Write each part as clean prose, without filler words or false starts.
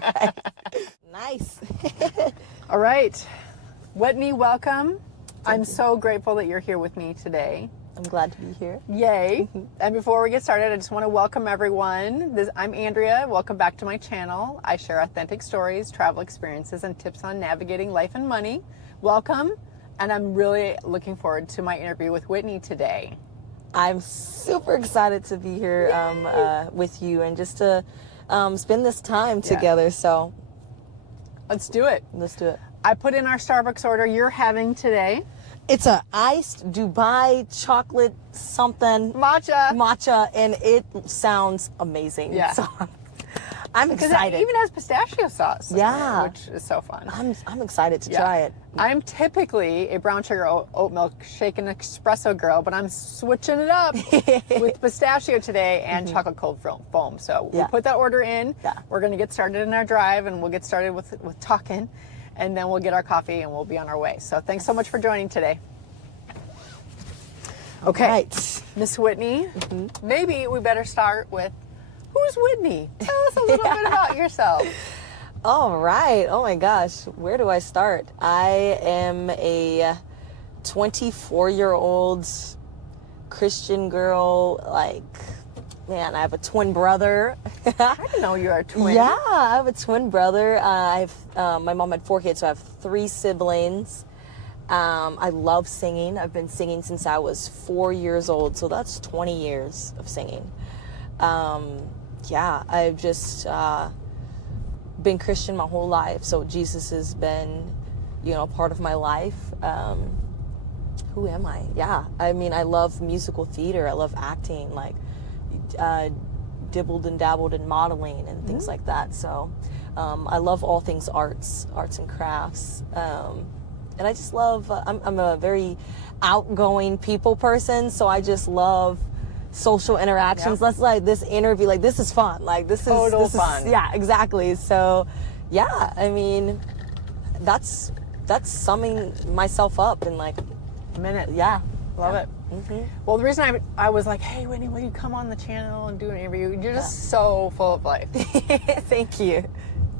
Right. Nice. All right. Whitney, welcome. I'm so grateful that you're here with me today. I'm glad to be here. Yay. And before we get started, I just want to welcome everyone. I'm Andrea. Welcome back to my channel. I share authentic stories, travel experiences, and tips on navigating life and money. Welcome. And I'm really looking forward to my interview with Whitney today. I'm super excited to be here with you and just to spend this time together. So let's do it. Let's do it. I put in our Starbucks order you're having today. It's a iced Dubai chocolate something. Matcha, and it sounds amazing. Yeah. So I'm excited. It even has pistachio sauce. Yeah. Which is so fun. I'm excited to try it. I'm typically a brown sugar oat milk shaken espresso girl, but I'm switching it up with pistachio today and chocolate cold foam. So we put that order in. Yeah. We're going to get started in our drive, and we'll get started with talking, and then we'll get our coffee and we'll be on our way. So thanks so much for joining today. Okay, right. Miss Whitney, maybe we better start with, who's Whitney? Tell us a little bit about yourself. All right. Oh my gosh. Where do I start? I am a 24-year-old Christian girl. Man, I have a twin brother. I didn't know you were a twin. Yeah, I have a twin brother. My mom had 4 kids, so I have 3 siblings. I love singing. I've been singing since I was 4 years old, so that's 20 years of singing. I've just been Christian my whole life, so Jesus has been, part of my life. Who am I? Yeah, I mean, I love musical theater. I love acting, dibbled and dabbled in modeling and things like that. So I love all things arts and crafts. And I just love, I'm a very outgoing people person, so I just love social interactions. Let's this interview, this is fun. This is total fun. Yeah, exactly. So yeah, I mean, that's summing myself up in a minute. Yeah. Love it. Well, the reason I was like, hey, Whitney, will you come on the channel and do an interview? You're just so full of life. Thank you.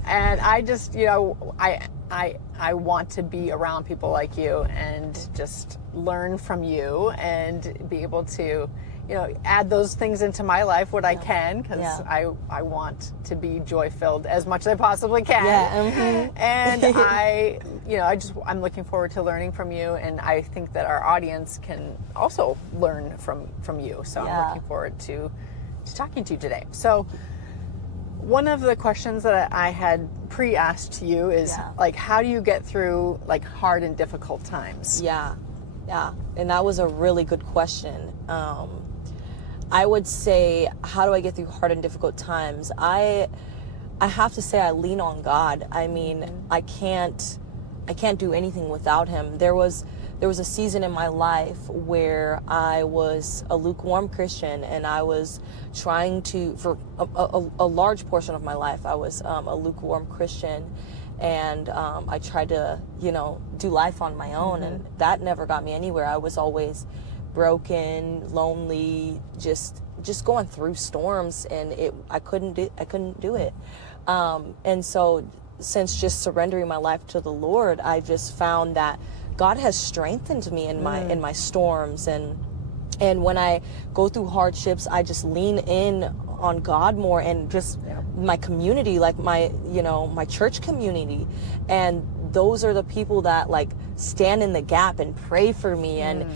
And I just, I want to be around people like you and just learn from you and be able to, add ththose things into my life what I can, because I want to be joy-filled as much as I possibly can. Yeah. And I'm looking forward to learning from you, and I think that our audience can also learn from you. So I'm looking forward to talking to you today. So one of the questions that I had pre-asked to you is how do you get through hard and difficult times? Yeah. And that was a really good question. I would say, how do I get through hard and difficult times? I have to say I lean on God. I mean, I can't do anything without him. There was a season in my life where I was a lukewarm Christian, and I was trying to, for a large portion of my life, I was a lukewarm Christian, and I tried to, do life on my own, and that never got me anywhere. I was always broken, lonely, just going through storms, and I couldn't do it. And so since just surrendering my life to the Lord, I just found that God has strengthened me in my storms, and when I go through hardships, I just lean in on God more, and just my community, my church community, and those are the people that stand in the gap and pray for me and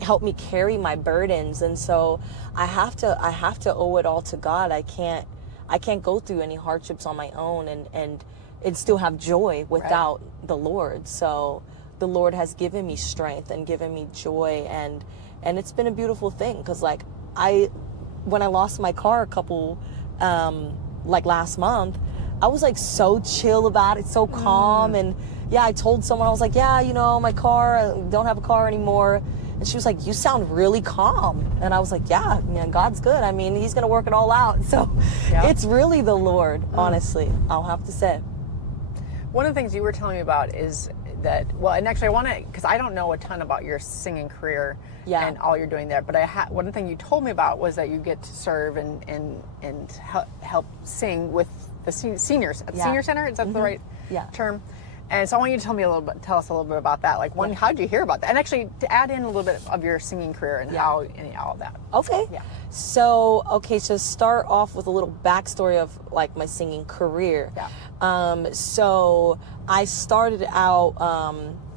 help me carry my burdens. And so I have to owe it all to God. I can't go through any hardships on my own and still have joy without the Lord. So the Lord has given me strength and given me joy, and it's been a beautiful thing, because when I lost my car a couple last month, I was so chill about it, so calm. And I told someone, I was like, my car, I don't have a car anymore. And she was like, you sound really calm. And I was like, yeah, man, God's good. I mean, he's going to work it all out. So it's really the Lord, honestly, I'll have to say. One of the things you were telling me about is that, and actually I want to, because I don't know a ton about your singing career and all you're doing there, but one thing you told me about was that you get to serve and help sing with the seniors at the Yeah. senior center. Is that the right Yeah. term? And so I want you to tell us a little bit about that. Like, one, how did you hear about that? And actually, to add in a little bit of your singing career and how and all of that. Okay. Yeah. So, so start off with a little backstory of like my singing career. Yeah. So I started out,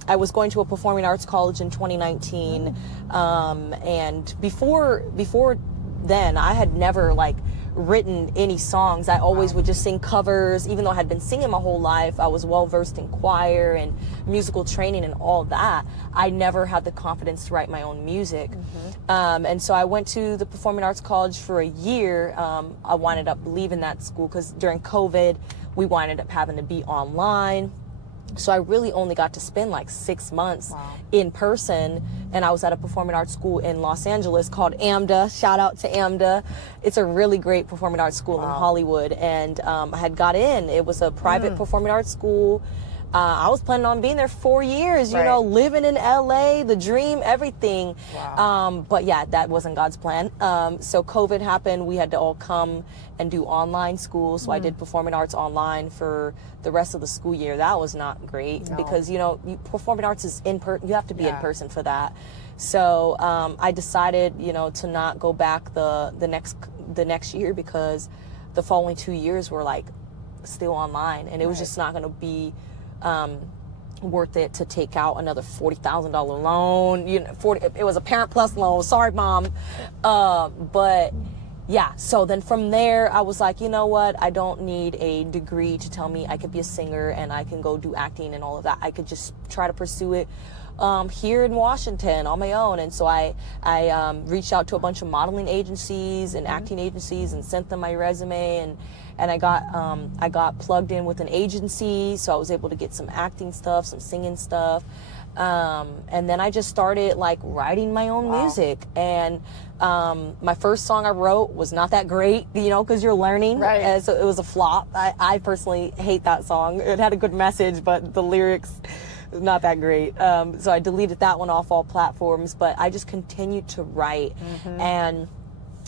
I was going to a performing arts college in 2019. And before then I had never like written any songs. I always would just sing covers, even though I had been singing my whole life. I was well versed in choir and musical training and all that. I never had the confidence to write my own music. And so I went to the Performing Arts College for a year. I wound up leaving that school because during COVID, we wound up having to be online. So I really only got to spend like 6 months in person, and I was at a performing arts school in Los Angeles called AMDA. Shout out to AMDA. It's a really great performing arts school in Hollywood, and I had got in. It was a private performing arts school. I was planning on being there 4 years, you know, living in LA, the dream, everything. But yeah, that wasn't God's plan. So COVID happened. We had to all come and do online school. So I did performing arts online for the rest of the school year. That was not great because, you know, performing arts is you have to be in person for that. So I decided, you know, to not go back the next year because the following 2 years were like still online, and it was just not going to be worth it to take out another $40,000 loan. You know, it was a Parent Plus loan. Sorry, Mom. But yeah, so then from there, I was like, you know what? I don't need a degree to tell me I could be a singer and I can go do acting and all of that. I could just try to pursue it here in Washington on my own. And so I reached out to a bunch of modeling agencies and acting agencies and sent them my resume, and I got plugged in with an agency, so I was able to get some acting stuff, some singing stuff. And then I just started like writing my own music. And my first song I wrote was not that great, you know, because you're learning. And so it was a flop. I personally hate that song. It had a good message, but the lyrics, not that great. So I deleted that one off all platforms, but I just continued to write. And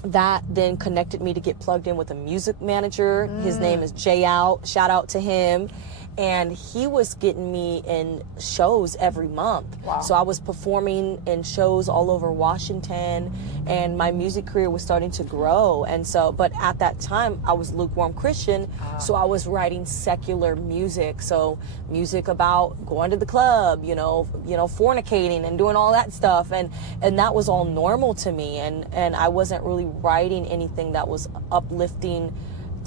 that then connected me to get plugged in with a music manager. His name is Jay Out. Shout out to him. And he was getting me in shows every month. So I was performing in shows all over Washington, and my music career was starting to grow. And so, but at that time, I was lukewarm Christian, so I was writing secular music. So music about going to the club, you know, fornicating and doing all that stuff. And that was all normal to me. And I wasn't really writing anything that was uplifting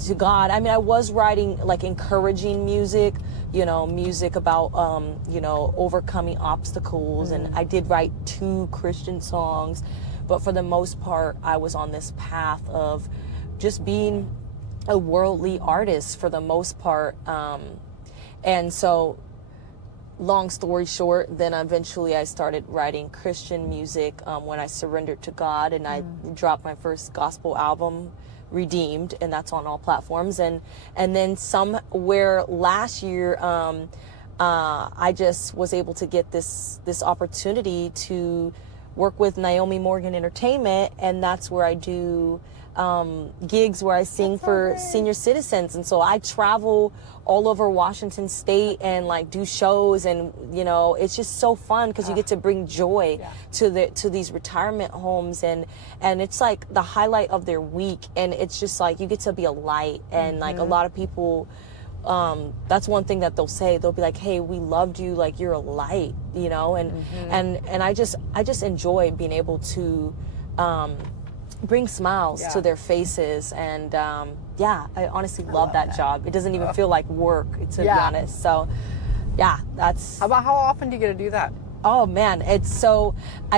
to God. I mean, I was writing like encouraging music, you know, music about, you know, overcoming obstacles. And I did write 2 Christian songs, but for the most part, I was on this path of just being a worldly artist for the most part. And so long story short, then eventually I started writing Christian music when I surrendered to God, and I dropped my first gospel album, Redeemed, and that's on all platforms. And then somewhere last year, I just was able to get this opportunity to work with Naomi Morgan Entertainment, and that's where I do gigs where I sing for senior citizens. And so I travel all over Washington State and like do shows, and you know, it's just so fun because you get to bring joy to these retirement homes, and it's like the highlight of their week, and it's just like you get to be a light. And like a lot of people, that's one thing that they'll say. They'll be like, hey, we loved you, like you're a light, you know. And I just enjoy being able to bring smiles to their faces. And I honestly love that job. It doesn't even feel like work, to be honest. So that's how often do you get to do that? Oh man, it's so.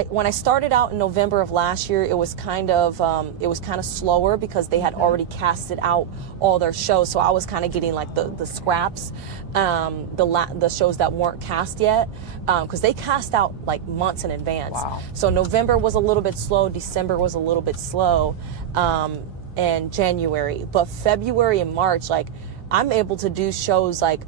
When I started out in November of last year, it was kind of slower because they had already casted out all their shows. So I was kind of getting like the scraps, the shows that weren't cast yet, because they cast out like months in advance. So November was a little bit slow, December was a little bit slow, and January. But February and March, like I'm able to do shows like.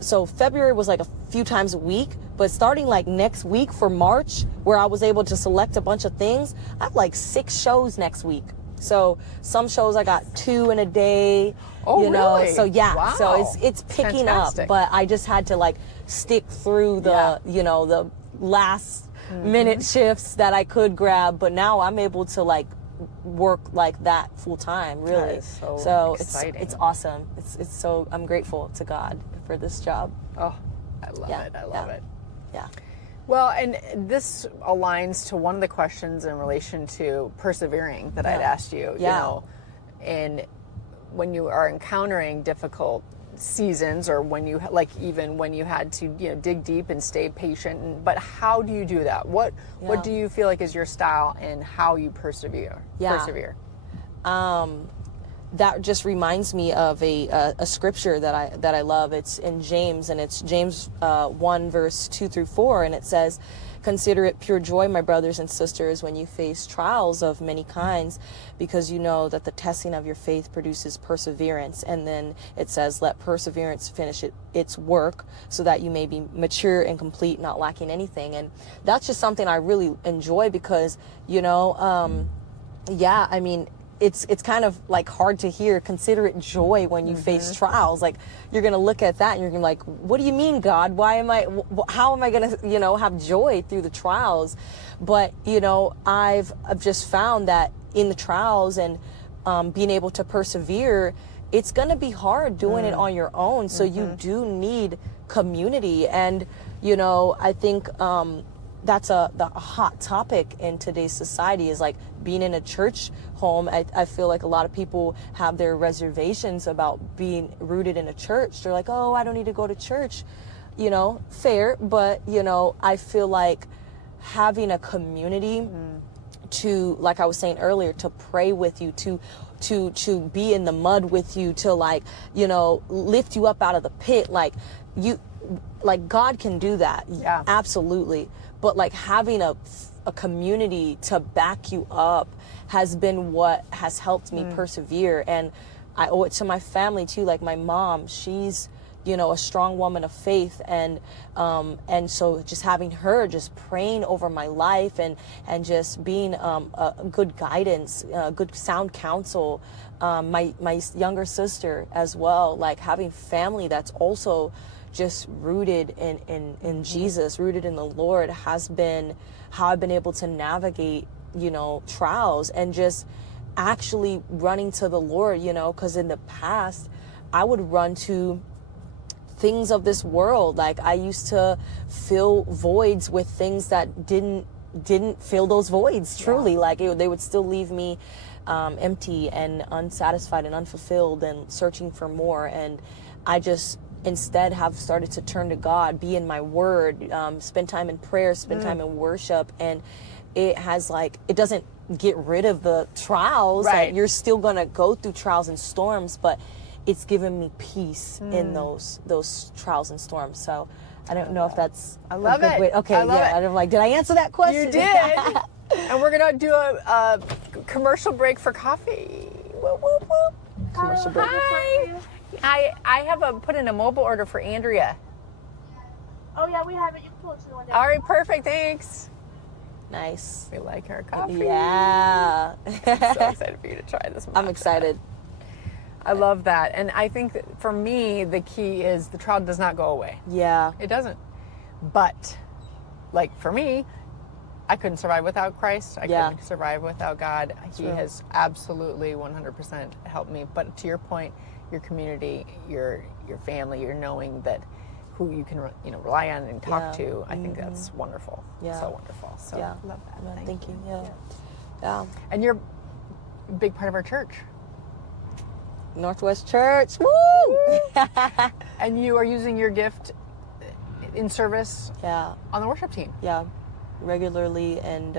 So February was like a few times a week, but starting like next week for March, where I was able to select a bunch of things, I have like 6 shows next week. So some shows I got 2 in a day. Oh, you know, really? so yeah, Wow. so it's picking Fantastic. up, but I just had to like stick through the you know, the last minute shifts that I could grab, but now I'm able to like work like that full time, really. That is so so exciting. it's awesome. It's so, I'm grateful to God for this job. Oh, I love it. I love it. Yeah. Well, and this aligns to one of the questions in relation to persevering that I'd asked you, you know, and when you are encountering difficult seasons, or when you like, even when you had to, you know, dig deep and stay patient, but how do you do that? What do you feel like is your style and how you persevere? That just reminds me of a scripture that I love. It's in James, and it's James 1 verse 2 through 4, and it says, "Consider it pure joy, my brothers and sisters, when you face trials of many kinds, because you know that the testing of your faith produces perseverance." And then it says, "Let perseverance finish its work, so that you may be mature and complete, not lacking anything." And that's just something I really enjoy, because, you know, I mean, it's kind of like hard to hear, consider it joy when you face trials. Like, you're going to look at that and you're going to be like, what do you mean, God? How am I going to, you know, have joy through the trials? But, you know, I've just found that in the trials and being able to persevere, it's going to be hard doing it on your own. So you do need community. And, you know, I think that's the hot topic in today's society, is like being in a church home. I feel like a lot of people have their reservations about being rooted in a church. They're like, oh, I don't need to go to church. You know, fair, but, you know, I feel like having a community to, like I was saying earlier, to pray with you, to be in the mud with you, to, like, you know, lift you up out of the pit. Like God can do that. Yeah. Absolutely. But like having a community to back you up has been what has helped me persevere. And I owe it to my family too. Like my mom, she's, you know, a strong woman of faith. And so just having her just praying over my life and just being a good guidance, good sound counsel. My younger sister as well, like having family that's also just rooted in Jesus, rooted in the Lord, has been how I've been able to navigate, you know, trials, and just actually running to the Lord, you know, because in the past I would run to things of this world. Like I used to fill voids with things that didn't fill those voids truly. Like they would still leave me empty and unsatisfied and unfulfilled and searching for more. And I just instead have started to turn to God, be in my word, spend time in prayer, spend time in worship. And it has, like, it doesn't get rid of the trials. Right. Like, you're still going to go through trials and storms, but it's given me peace in those trials and storms. So I don't know if that's I love a good it. way. Okay, I love it. I'm like, did I answer that question? You did. And we're going to do a commercial break for coffee. Whoop, whoop, whoop. Commercial break. Hi. I have put in a mobile order for Andrea. Oh yeah, we have it. You can pull it to the window. All right, perfect. Thanks. Nice. We like our coffee. Yeah. I'm so excited for you to try this. I'm excited. I love that. And I think that for me, the key is the trial does not go away. Yeah. It doesn't. But, like, for me, I couldn't survive without Christ. I couldn't survive without God. He has absolutely 100% helped me. But to your point, your community, your family, you're knowing that who you can rely on and talk to. I think that's wonderful. Yeah. So wonderful. So Yeah. love that. Yeah, thank you. Yeah. And you're a big part of our church. Northwest Church. Woo! And you are using your gift in service Yeah. on the worship team. Yeah. Regularly. And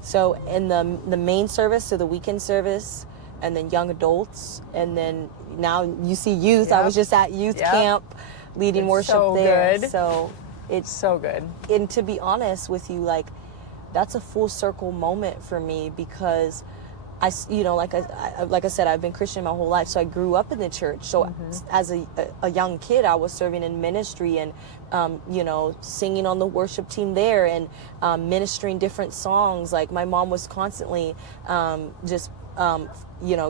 so in the main service, so the weekend service, and then young adults, and then now you see youth. I was just at youth camp leading It's worship so there. good. So it's So good. And to be honest with you, like, that's a full circle moment for me, because like I said, I've been Christian my whole life, so I grew up in the church. So as a young kid, I was serving in ministry and, singing on the worship team there and ministering different songs. Like my mom was constantly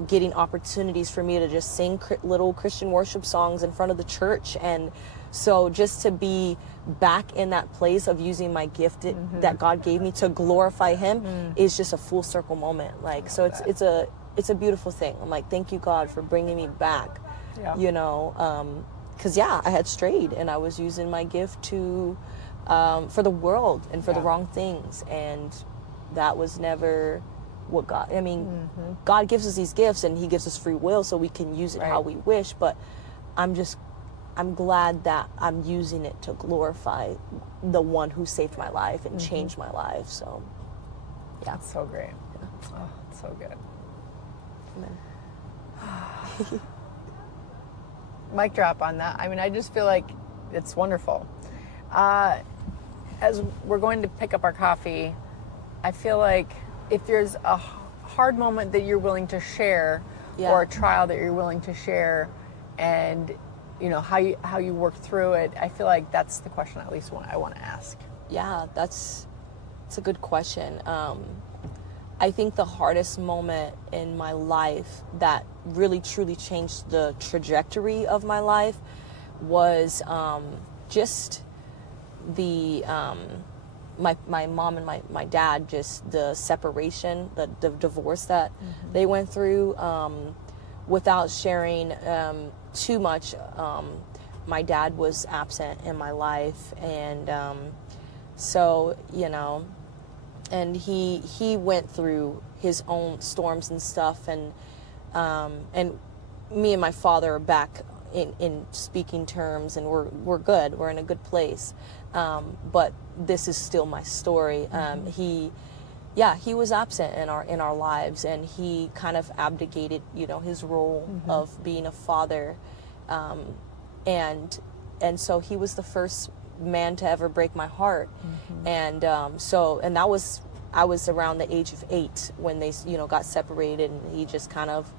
getting opportunities for me to just sing little Christian worship songs in front of the church. And so just to be back in that place of using my gift that God gave me to glorify him is just a full circle moment. Like, so it's a beautiful thing. I'm like, thank you, God, for bringing me back, because I had strayed and I was using my gift to, for the world and for the wrong things. And that was never what God, God gives us these gifts and he gives us free will so we can use it how we wish. But I'm glad that I'm using it to glorify the one who saved my life and changed my life. So, yeah. That's so great. Oh, it's so good. Amen. Mic drop on that. I mean, I just feel like it's wonderful. As we're going to pick up our coffee, I feel like if there's a hard moment that you're willing to share or a trial that you're willing to share, and how you work through it, I feel like that's the question at least I want to ask. Yeah, it's a good question. I think the hardest moment in my life that really truly changed the trajectory of my life was just the my mom and my dad, just the separation, the divorce that they went through. Without sharing too much, my dad was absent in my life, and and he went through his own storms and stuff, and me and my father are back in speaking terms, and we're good. We're in a good place, but this is still my story. He was absent in our lives, and he kind of abdicated, his role of being a father, and so he was the first man to ever break my heart, and that was, I was around the age of 8 when they got separated, and he just kind of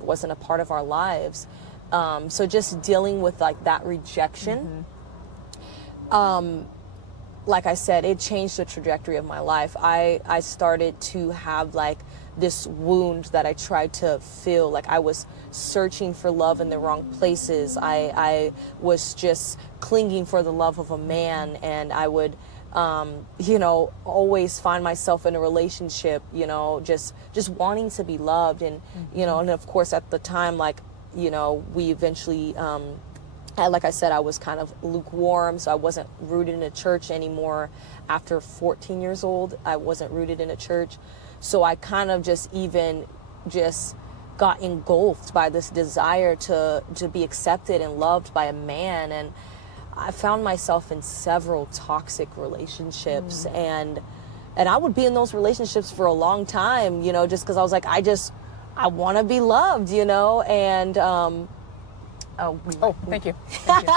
wasn't a part of our lives, so just dealing with like that rejection. Like I said, it changed the trajectory of my life. I started to have like this wound that I tried to fill. Like I was searching for love in the wrong places. I was just clinging for the love of a man, and I would, always find myself in a relationship, just wanting to be loved. And, and of course at the time, like, we eventually, like I said, I was kind of lukewarm, so I wasn't rooted in a church anymore. After 14 years old, I wasn't rooted in a church. So I kind of just got engulfed by this desire to be accepted and loved by a man. And I found myself in several toxic relationships. And I would be in those relationships for a long time, just because I was like, I want to be loved, and... thank you. Thank you.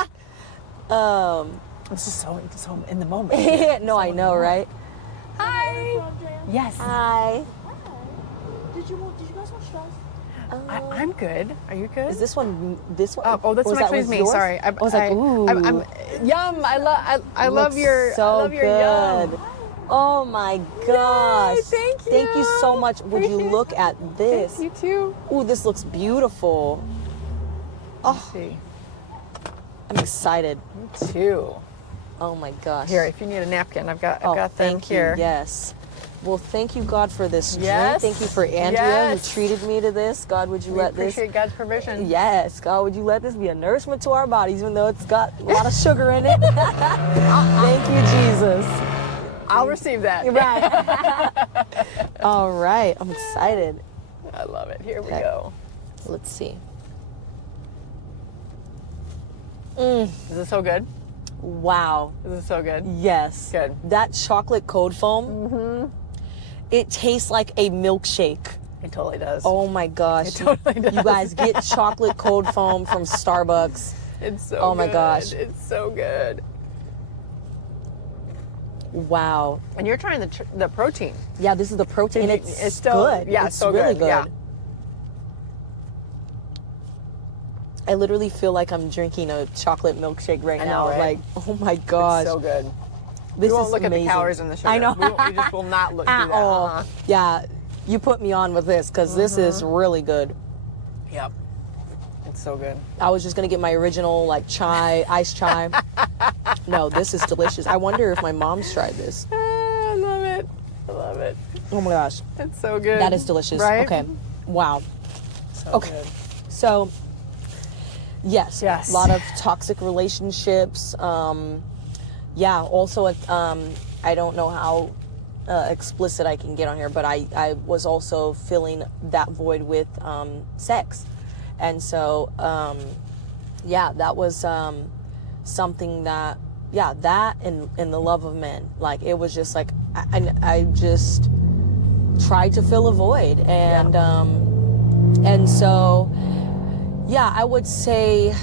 I'm just so in the moment. No, I know, right? Hi. Yes. Hi. Did you guys want straws? I'm good. Are you good? Is this one? This one? Oh, this one actually is me. Yours? Sorry. I was like, ooh. I'm yum. I love your. So I love your good. yum. Oh my gosh. Yay, thank you. Thank you so much. Would you look at this? Thank you too. Ooh, this looks beautiful. Oh, I'm excited. Me too. Oh my gosh. Here, if you need a napkin, I've got them thank here. you. Yes. Well, thank you, God, for this drink. Yes. Thank you for Andrea who treated me to this. God, would you let this... appreciate God's provision. Yes. God, would you let this be a nourishment to our bodies, even though it's got a lot of sugar in it? Thank you, Jesus. I'll receive that. Right. All right. I'm excited. I love it. Here we go. Let's see. Is this so good? Wow. Is this so good? Yes. Good. That chocolate cold foam, it tastes like a milkshake. It totally does. Oh my gosh. It totally does. You guys get chocolate cold foam from Starbucks. It's so Oh my good. gosh. It's so good. Wow. And you're trying the protein. Yeah, this is the protein. And it's still good. Yeah, it's so really good. good. Yeah. I literally feel like I'm drinking a chocolate milkshake right I know, now. right? Like, oh my gosh. It's so good. This We won't is look amazing. at the calories and the sugar. I know. We just will not look At do that. all. Yeah, you put me on with this because this is really good. Yep. It's so good. I was just gonna get my original like chai, iced chai. No, this is delicious. I wonder if my mom's tried this. I love it. I love it. Oh my gosh, It's so good. that is delicious. Right? Okay, wow. So Okay. good. So, yes, Yes. a lot of toxic relationships. Yeah, also, I don't know how explicit I can get on here, but I was also filling that void with sex. And so, yeah, that was something that, yeah, that and the love of men. Like, it was just like, I just tried to fill a void. And so, yeah, I would say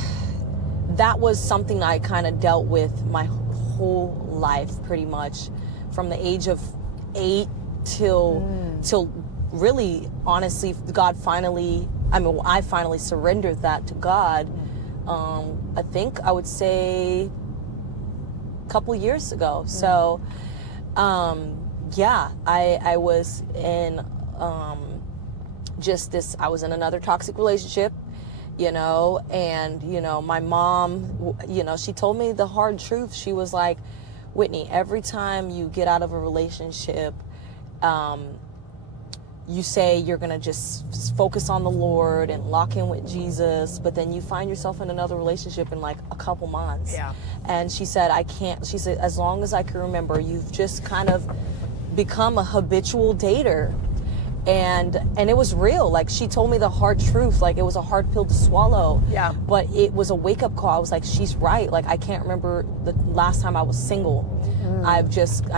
that was something I kind of dealt with my whole life, pretty much, from the age of 8 till really, honestly, God finally, I finally surrendered that to God. I think I would say a couple years ago. So, yeah, I was in just this, I was in another toxic relationship, you know, and, you know, my mom, you know, she told me the hard truth. She was like, Whitney, every time you get out of a relationship, you say you're going to just focus on the Lord and lock in with Jesus, but then you find yourself in another relationship in like a couple months. Yeah. And she said, she said, as long as I can remember, you've just kind of become a habitual dater. And it was real. Like, she told me the hard truth. Like, it was a hard pill to swallow. Yeah. But it was a wake-up call. I was like, she's right. Like, I can't remember the last time I was single. I'm just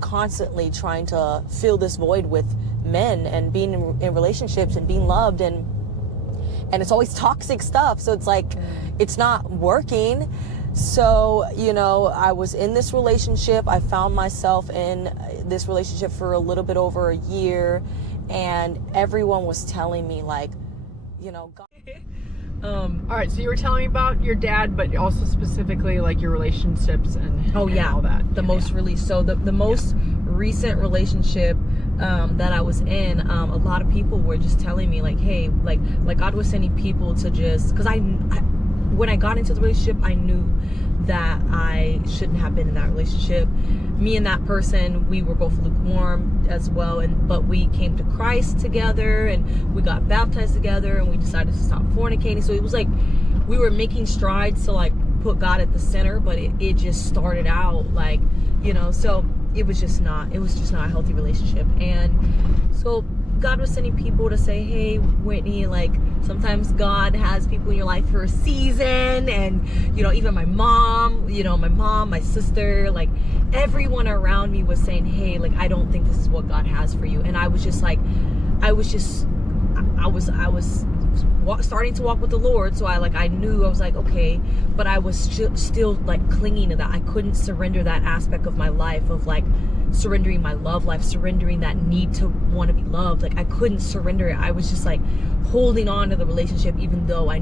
constantly trying to fill this void with men and being in relationships and being loved, and it's always toxic stuff. So it's like, it's not working. So, you know, I was in this relationship. I found myself in this relationship for a little bit over a year, and everyone was telling me, like, you know, God. All right, so you were telling me about your dad, but also specifically like your relationships and Oh yeah, and all that. the most most recent relationship that I was in, a lot of people were just telling me, like, hey, like God was sending people to just, because I when I got into the relationship, I knew that I shouldn't have been in that relationship. Me and that person, we were both lukewarm as well, but we came to Christ together, and we got baptized together, and we decided to stop fornicating. So it was like we were making strides to like put God at the center, but it just started out like, you know, so it was just not a healthy relationship. And so God was sending people to say, hey, Whitney, like, sometimes God has people in your life for a season. And, you know, even my mom, my sister, like, everyone around me was saying, hey, like, I don't think this is what God has for you. And I was just like, I was starting to walk with the Lord. So I knew, I was like, okay, but I was still like clinging to that. I couldn't surrender that aspect of my life of like surrendering my love life, surrendering that need to want to be loved. Like, I couldn't surrender it. I was just like holding on to the relationship, even though I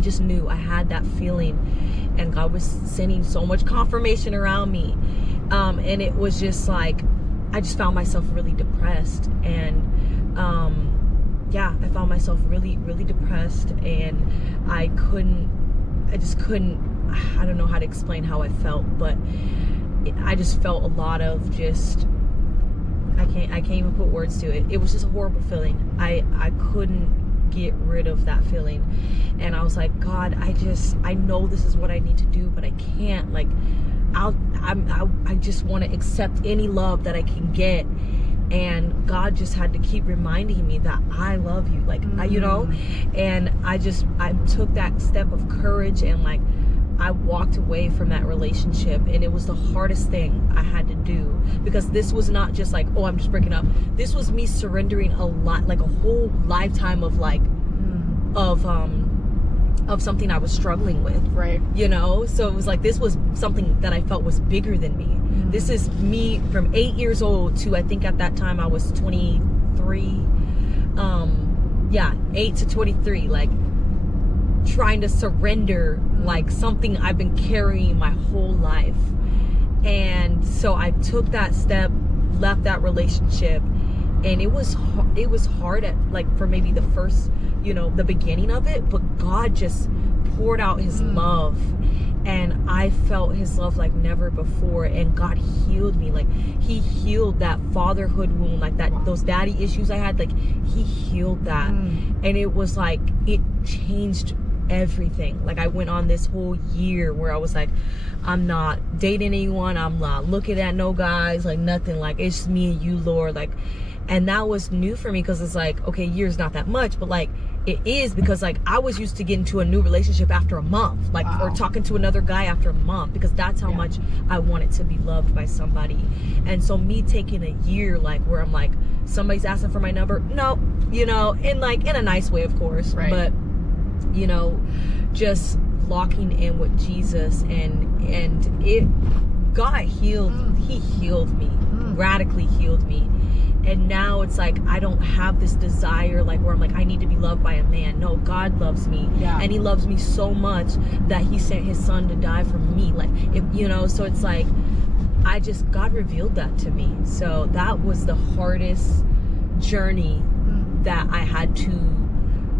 just knew I had that feeling, and God was sending so much confirmation around me. And it was just like, I just found myself really depressed, and yeah, I found myself really, really depressed, and I don't know how to explain how I felt, but I just felt a lot of just, I can't even put words to it. It was just a horrible feeling. I couldn't get rid of that feeling, and I was like, God, I know this is what I need to do, but I can't. Like, I just want to accept any love that I can get. And God just had to keep reminding me that I love you, like, you know. And I took that step of courage, and like, I walked away from that relationship, and it was the hardest thing I had to do, because this was not just like, oh, I'm just breaking up. This was me surrendering a lot, like a whole lifetime of like, of something I was struggling with. Right. You know, so it was like, this was something that I felt was bigger than me. This is me from 8 years old to, I think at that time I was 23. 8 to 23, like trying to surrender like something I've been carrying my whole life. And so I took that step, left that relationship, and it was hard at, like, for maybe the first, the beginning of it, but God just poured out his love, and I felt his love like never before, and God healed me. Like, he healed that fatherhood wound, like that, those daddy issues I had, like he healed that. And it was like, it changed everything. Like, I went on this whole year where I was like, I'm not dating anyone, I'm not looking at no guys, like nothing, like it's just me and you, Lord. Like, and that was new for me, because it's like, okay, year's not that much, but like it is, because like I was used to getting to a new relationship after a month, like, or talking to another guy after a month, because that's how much I wanted to be loved by somebody. And so me taking a year, like, where I'm like, somebody's asking for my number, no, in like, in a nice way, of course, right. But just locking in with Jesus, and it, God healed, he healed me, radically healed me. And now it's like, I don't have this desire, like, where I'm like, I need to be loved by a man. No, God loves me. Yeah. And he loves me so much that he sent his son to die for me. Like, so it's like, God revealed that to me. So that was the hardest journey that I had to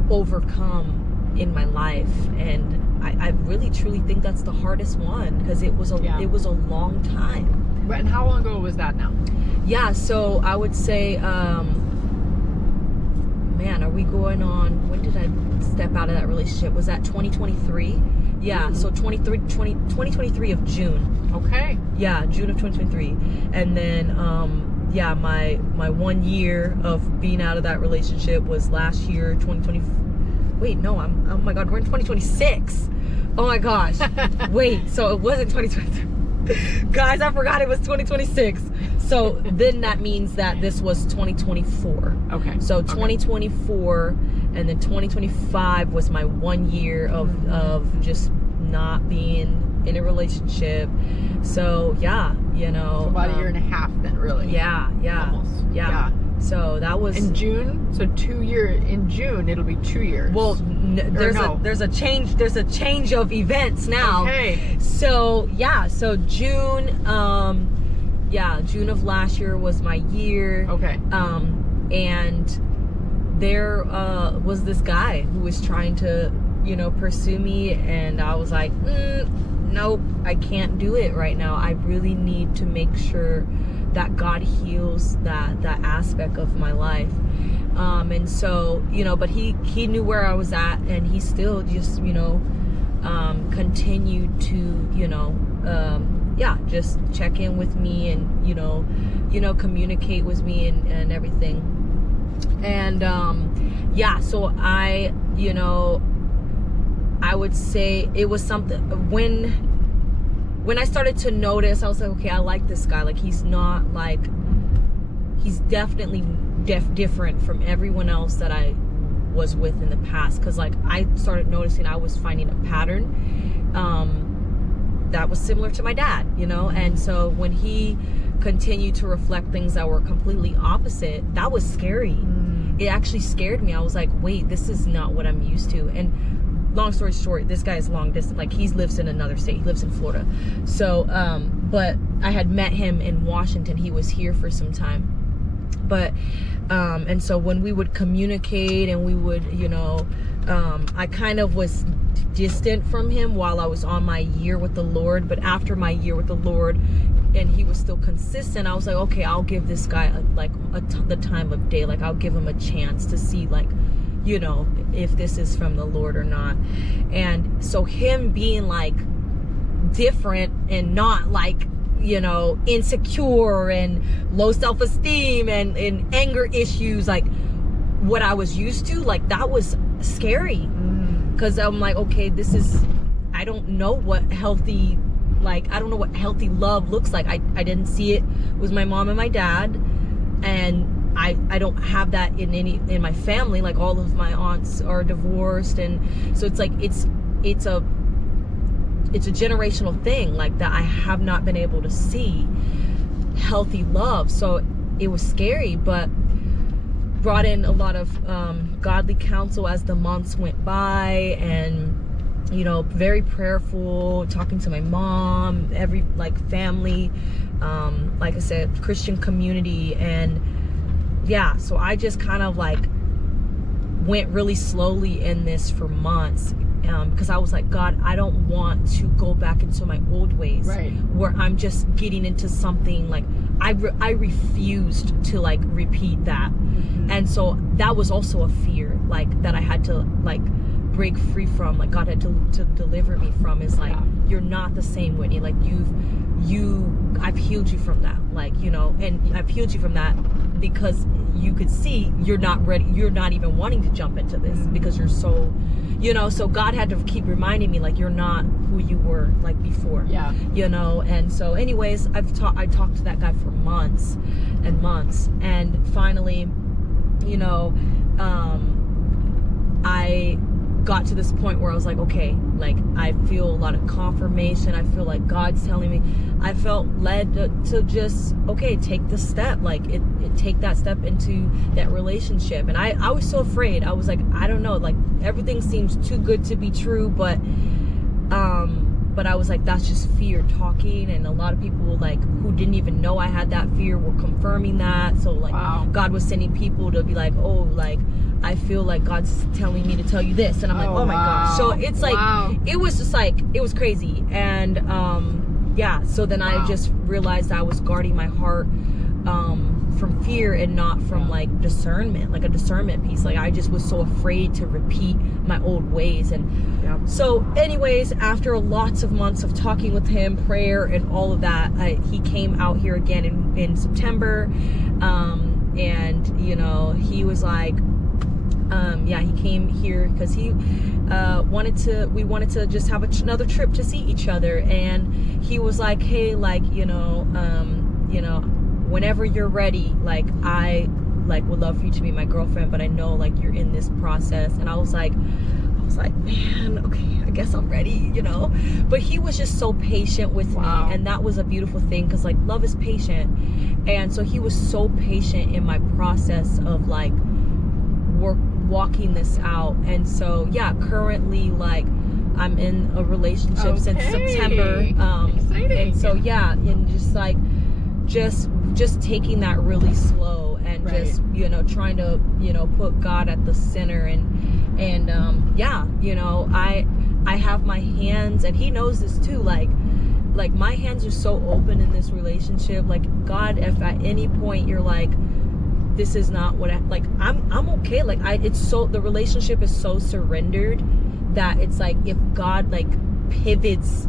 overcome in my life. And I really truly think that's the hardest one, because it was a long time. And how long ago was that now? Yeah, so I would say, man, are we going on, when did I step out of that relationship? Was that 2023? Yeah, so 2023 of June. Okay. Yeah, June of 2023. And then, my 1 year of being out of that relationship was last year, 2020. Wait, no, oh my God, we're in 2026. Oh my gosh. Wait, so it wasn't 2023. Guys, I forgot it was 2026. So then that means that this was 2024. Okay. So 2024, and then 2025 was my 1 year of just not being in a relationship. So yeah, so about a year and a half then, really. Yeah. Almost. Yeah. So that was in June. So 2 years in June, it'll be 2 years. Well, there's a change. There's a change of events now. Okay. So yeah. So June. June of last year was my year. Okay. And there was this guy who was trying to, pursue me, and I was like, nope, I can't do it right now. I really need to make sure that God heals that aspect of my life. And so, but he knew where I was at, and he still just, continued to, just check in with me, and, communicate with me, and everything. And, so I would say it was something, when I started to notice, I was like, okay, I like this guy. Like, he's not like, he's definitely different from everyone else that I was with in the past. Cause like, I started noticing I was finding a pattern that was similar to my dad, And so when he continued to reflect things that were completely opposite, that was scary. It actually scared me. I was like, wait, this is not what I'm used to. And long story short, this guy is long distance. Like, he lives in another state. He lives in Florida. So, but I had met him in Washington. He was here for some time. But, and so when we would communicate, and we would, I kind of was distant from him while I was on my year with the Lord. But after my year with the Lord, and he was still consistent, I was like, okay, I'll give this guy the time of day. Like, I'll give him a chance to see, like, if this is from the Lord or not. And so him being like different, and not like, insecure and low self-esteem and anger issues, like what I was used to, like, that was scary. Cause I'm like, okay, I don't know what healthy, I don't know what healthy love looks like. I didn't see it with my mom and my dad. And I don't have that in my family. Like all of my aunts are divorced, and so it's like it's a generational thing, like that I have not been able to see healthy love. So it was scary, but brought in a lot of godly counsel as the months went by, and very prayerful, talking to my mom, every like family, like I said, Christian community. And yeah, so I just kind of like went really slowly in this for months, because I was like, God, I don't want to go back into my old ways, right, where I'm just getting into something like I refused to like repeat that. And so that was also a fear, like that I had to like break free from, like God had to deliver me from, is like, you're not the same, Whitney. Like I've healed you from that, like, and I've healed you from that because you could see you're not ready, you're not even wanting to jump into this because you're so, so God had to keep reminding me, like, you're not who you were like before. And so anyways, I talked to that guy for months and months, and finally, I got to this point where I was like, okay, like I feel a lot of confirmation. I feel like God's telling me. I felt led to just, okay, take the step, like it take that step into that relationship. And I was so afraid. I was like, I don't know, like everything seems too good to be true, but I was like, that's just fear talking. And a lot of people like who didn't even know I had that fear were confirming that. So like, God was sending people to be like, oh, like I feel like God's telling me to tell you this. And I'm like, oh my gosh. So it's like, it was just like, it was crazy. And so then I just realized I was guarding my heart from fear and not from like discernment, like a discernment piece. Like I just was so afraid to repeat my old ways. And so anyways, after lots of months of talking with him, prayer and all of that, he came out here again in September. And he was like, he came here because he we wanted to just have another trip to see each other. And he was like, hey, like, whenever you're ready, like I like would love for you to be my girlfriend, but I know like you're in this process. And I was like, man, okay, I guess I'm ready, but he was just so patient with me. And that was a beautiful thing, because like love is patient. And so he was so patient in my process of like walking this out. And so currently like I'm in a relationship since September. Exciting. And so and just like just taking that really slow, and just trying to put God at the center. And I have my hands, and he knows this too, like my hands are so open in this relationship. Like, God, if at any point you're like, this is not what I'm okay. Like the relationship is so surrendered that it's like, if God like pivots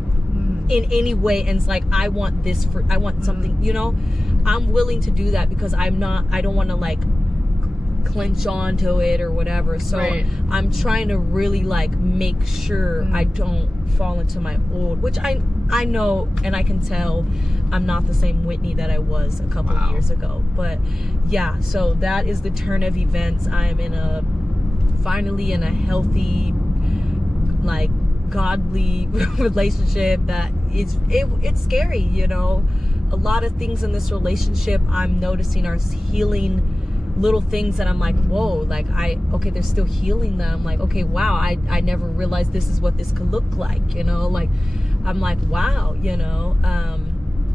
in any way and it's like, I want something, I'm willing to do that, because I don't want to like clench onto it or whatever. So I'm trying to really like make sure I don't fall into my old, which I know and I can tell I'm not the same Whitney that I was a couple of years ago. But so that is the turn of events. I am finally in a healthy, like godly relationship that it's scary. A lot of things in this relationship I'm noticing are healing little things that I'm like, whoa, like they're still healing them. I'm like, okay, wow, I never realized this is what this could look like, like I'm like, wow,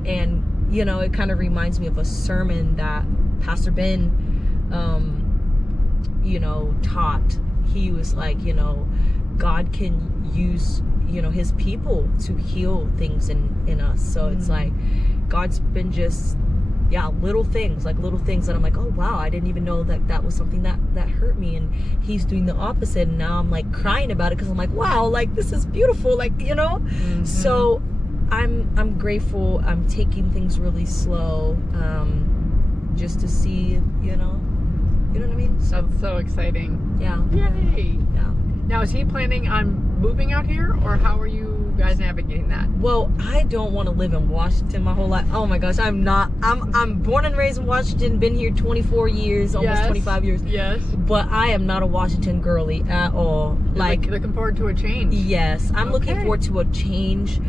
and it kind of reminds me of a sermon that Pastor Ben taught. He was like, God can use his people to heal things in us. So it's like God's been just little things that I'm like, oh wow, I didn't even know that was something that hurt me, and he's doing the opposite. And now I'm like crying about it, because I'm like, wow, like this is beautiful, like so I'm grateful. I'm taking things really slow, just to see, you know what I mean? So, that's so exciting. Yeah. Yay. Yeah. Now, is he planning on moving out here, or how are you guys navigating that? Well, I don't want to live in Washington my whole life. Oh my gosh, I'm born and raised in Washington, been here 24 years, almost 25 years. Yes. But I am not a Washington girly at all. Like, looking forward to a change. yes, I'm looking forward to a change.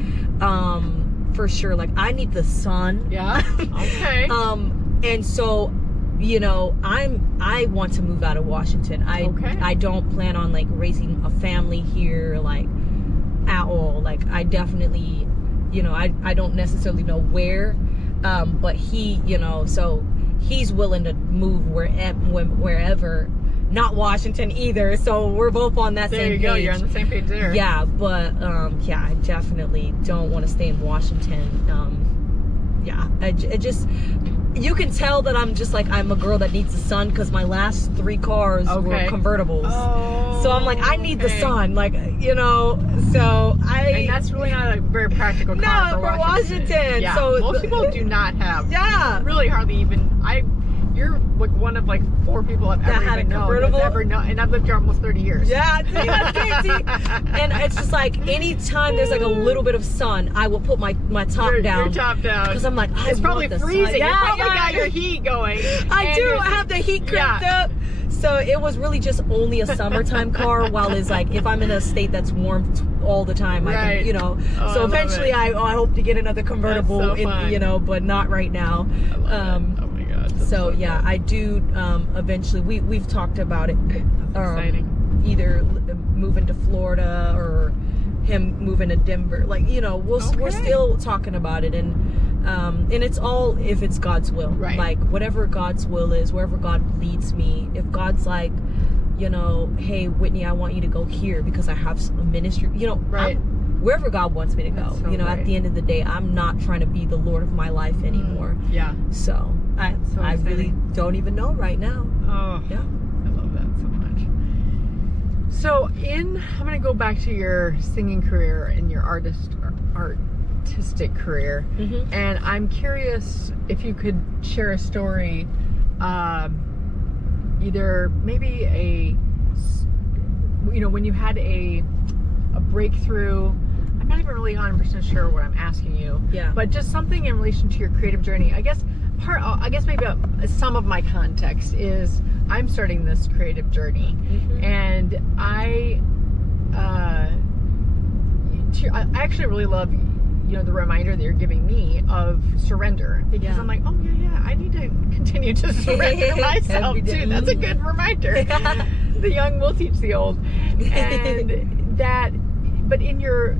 For sure. Like, I need the sun. Yeah. Okay. And so, you know, I want to move out of Washington. I don't plan on like raising a family here, like, at all. Like, I definitely, you know, I don't necessarily know where, but he, you know, so he's willing to move wherever, not Washington either. So we're both on that same page. There you go. You're on the same page there. Yeah, but yeah, I definitely don't want to stay in Washington. Yeah, it just, you can tell that I'm just like, I'm a girl that needs the sun, because my last 3 cars were convertibles. Oh, so I'm like, I need the sun, like, you know, so and that's really not a very practical car for Washington. Yeah, so most people do not have. Yeah. Really hardly even. You're like one of like 4 people I've ever even known. And I've lived here almost 30 years. Yeah, see, that's crazy. And it's just like, anytime there's like a little bit of sun, I will put my top down. Your top down. Because I'm like, it's probably freezing. Sun. Yeah, you probably got your heat going. I do. I have the heat cranked up. So it was really just only a summertime car, while it's like, if I'm in a state that's warm all the time, I can, you know. So eventually I hope to get another convertible, you know, but not right now. I love it. Oh my God. So yeah, I do eventually, we've talked about it. Exciting. Either moving to Florida or him moving to Denver. Like, you know, we're still talking about it, and it's all if it's God's will. Right. Like, whatever God's will is, wherever God leads me. If God's like, you know, hey Whitney, I want you to go here because I have a ministry, you know, wherever God wants me to go. So you know, at the end of the day, I'm not trying to be the Lord of my life anymore. Yeah. So I really don't even know right now. Oh yeah, I love that so much. So I'm going to go back to your singing career and your artistic career, and I'm curious if you could share a story, either maybe when you had a breakthrough. I'm not even really 100% sure what I'm asking you. Yeah. But just something in relation to your creative journey. I guess maybe some of my context is I'm starting this creative journey, and I actually really love, you know, the reminder that you're giving me of surrender, because I'm like, oh yeah, I need to continue to surrender myself too. That's a good reminder. The young will teach the old, and that. But in your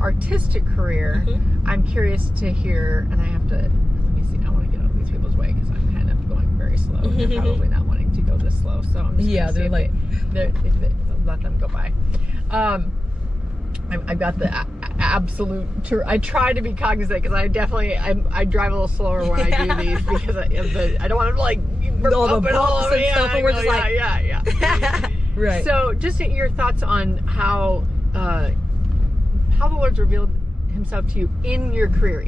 artistic career, I'm curious to hear, and let me see, I want to get out of these people's way because I'm kind of going very slow. They're probably not wanting to go this slow, so I'm just they're like, if they let them go by. I've got the absolute. I try to be cognizant because I drive a little slower when I do these because I don't want to like all the bumps and stuff, and we're just like, yeah. Right. So, just your thoughts on how the Lord's revealed Himself to you in your career,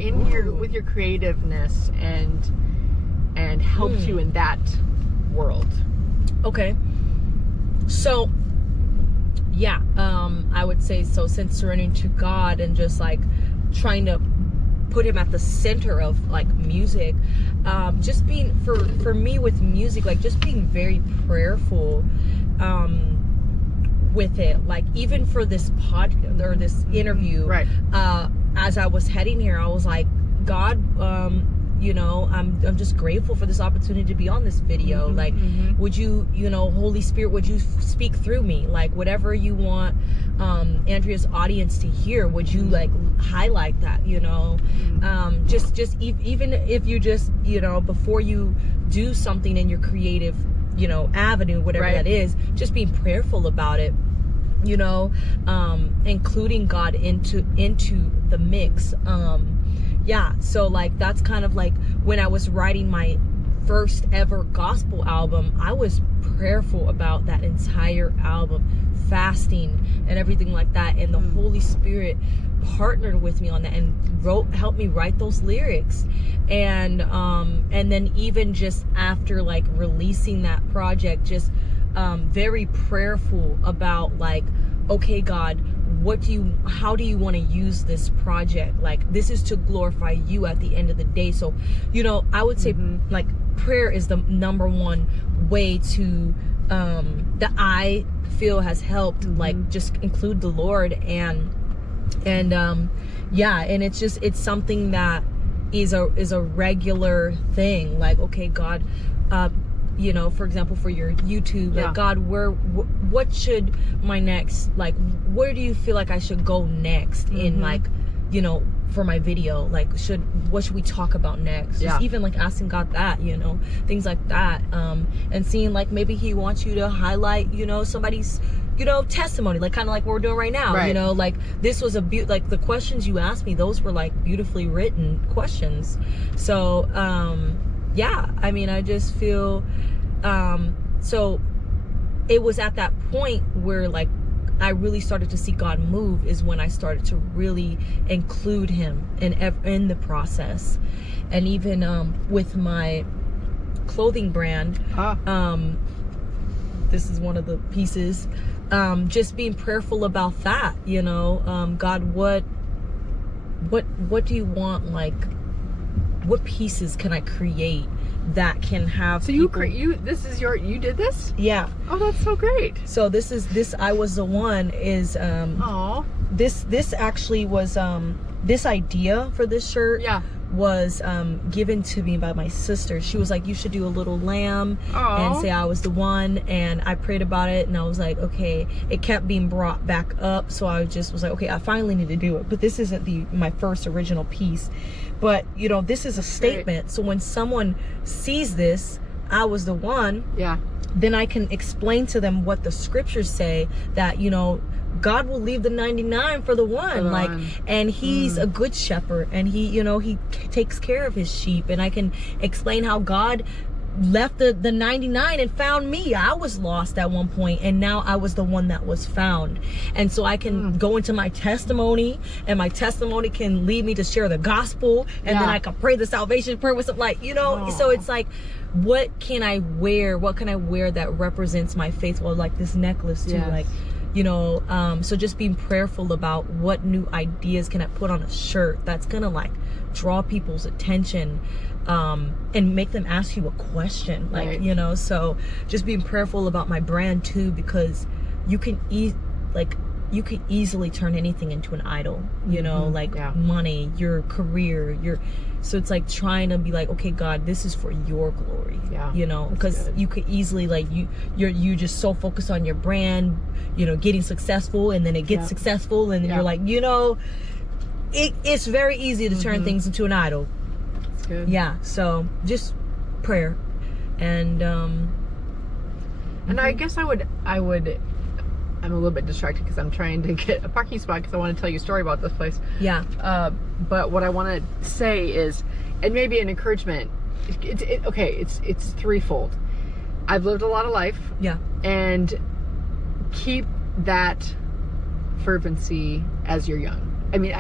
with your creativeness, and helped you in that world. Okay. So, yeah, I would say so. Since surrendering to God and just like trying to put Him at the center of like music, just being for me with music, like just being very prayerful. With it, like even for this podcast or this interview, as I was heading here, I was like, God, you know, I'm just grateful for this opportunity to be on this video. Like, would you, you know, Holy Spirit, would you speak through me? Like, whatever you want Andrea's audience to hear, would you like highlight that, you know? Just even if you just, you know, before you do something in your creative, you know, avenue, whatever that is, just being prayerful about it, you know, including God into the mix. So like that's kind of like when I was writing my first ever gospel album, I was prayerful about that entire album, fasting and everything like that, and the Holy Spirit partnered with me on that and helped me write those lyrics, and then even just after like releasing that project, just very prayerful about like, okay God, how do you want to use this project? Like, this is to glorify you at the end of the day. So, I would say like prayer is the number one way to that I feel has helped, like, just include the Lord and it's something that is a regular thing. Like, okay, God, for example, for your YouTube, like, God, what should my next, like, where do you feel like I should go next in, like, for my video? Like, what should we talk about next? Just even like asking God that, things like that, and seeing like maybe he wants you to highlight, somebody's, testimony, like kind of like what we're doing right now, like this was like the questions you asked me, those were like beautifully written questions. So I just feel so it was at that point where like I really started to see God move, is when I started to really include him in the process. And even with my clothing brand, this is one of the pieces, just being prayerful about that, God, what do you want? Like, what pieces can I create that can have so you did this? Yeah. Oh, that's so great. So this I was the one is this actually was this idea for this shirt was given to me by my sister. She was like, you should do a little lamb and say I was the one, and I prayed about it, and I was like, okay, it kept being brought back up, so I just was like, okay, I finally need to do it. But this isn't my first original piece, but this is a statement. So when someone sees this, I was the one, then I can explain to them what the scriptures say, that God will leave the 99 for the one, and he's a good shepherd, and he takes care of his sheep. And I can explain how God left the 99 and found me. I was lost at one point, and now I was the one that was found. And so I can go into my testimony, and my testimony can lead me to share the gospel, and then I can pray the salvation prayer with some, like, so it's like, what can I wear that represents my faith? Well, like this necklace too, like, so just being prayerful about what new ideas can I put on a shirt that's gonna like draw people's attention, and make them ask you a question, like, so just being prayerful about my brand too, because you can easily turn anything into an idol, money, your career, so it's like trying to be like, okay, God, this is for your glory, because you could easily, like, you're just so focused on your brand, getting successful, and then it gets successful, and then you're like, it's very easy to turn things into an idol. That's good. So just prayer, and I guess I would I'm a little bit distracted because I'm trying to get a parking spot because I want to tell you a story about this place. But what I want to say is, and maybe an encouragement, it's threefold. I've lived a lot of life. And keep that fervency as you're young. I mean,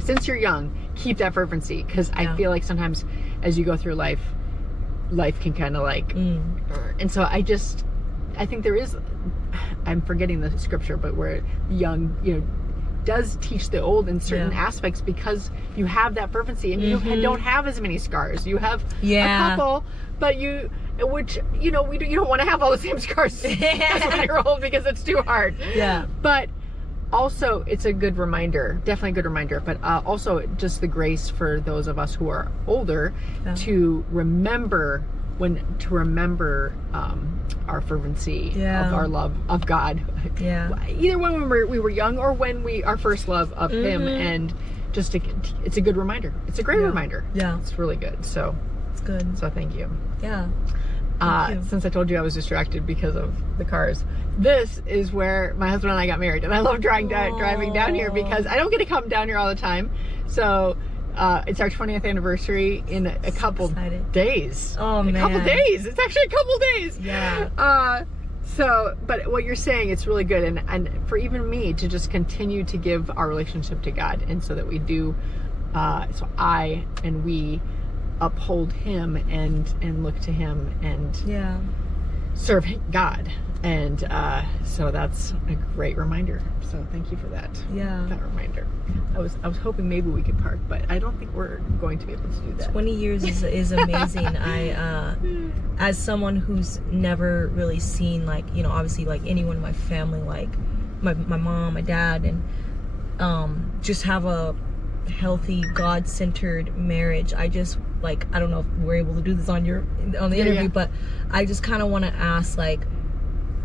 since you're young, keep that fervency, because I feel like sometimes as you go through life can kind of like, and so I think there is, I'm forgetting the scripture, but where young, does teach the old in certain aspects, because you have that fervency, and you don't have as many scars. You have a couple, but you don't want to have all the same scars as when you're old, because it's too hard. But also, it's a good reminder, definitely a good reminder, but also just the grace for those of us who are older to remember our fervency of our love of God. Either when we were young, or when our first love of him, and just it's a good reminder. It's a great reminder. It's really good. So it's good. So thank you. Thank you. Since I told you I was distracted because of the cars, this is where my husband and I got married, and I love driving down here because I don't get to come down here all the time. So it's our 20th anniversary in a couple days. Oh man. A couple days. It's actually a couple days. So, but what you're saying, it's really good, and for even me to just continue to give our relationship to God, and so that we do, so I and we uphold him and look to him and serve God. And so that's a great reminder. So thank you for that. Yeah. That reminder. I was hoping maybe we could park, but I don't think we're going to be able to do that. 20 years is amazing. I as someone who's never really seen, like, you know, obviously like anyone in my family, like my mom, my dad, and just have a healthy, God-centered marriage. I just, like, I don't know if we're able to do this on the interview, but I just kind of want to ask, like,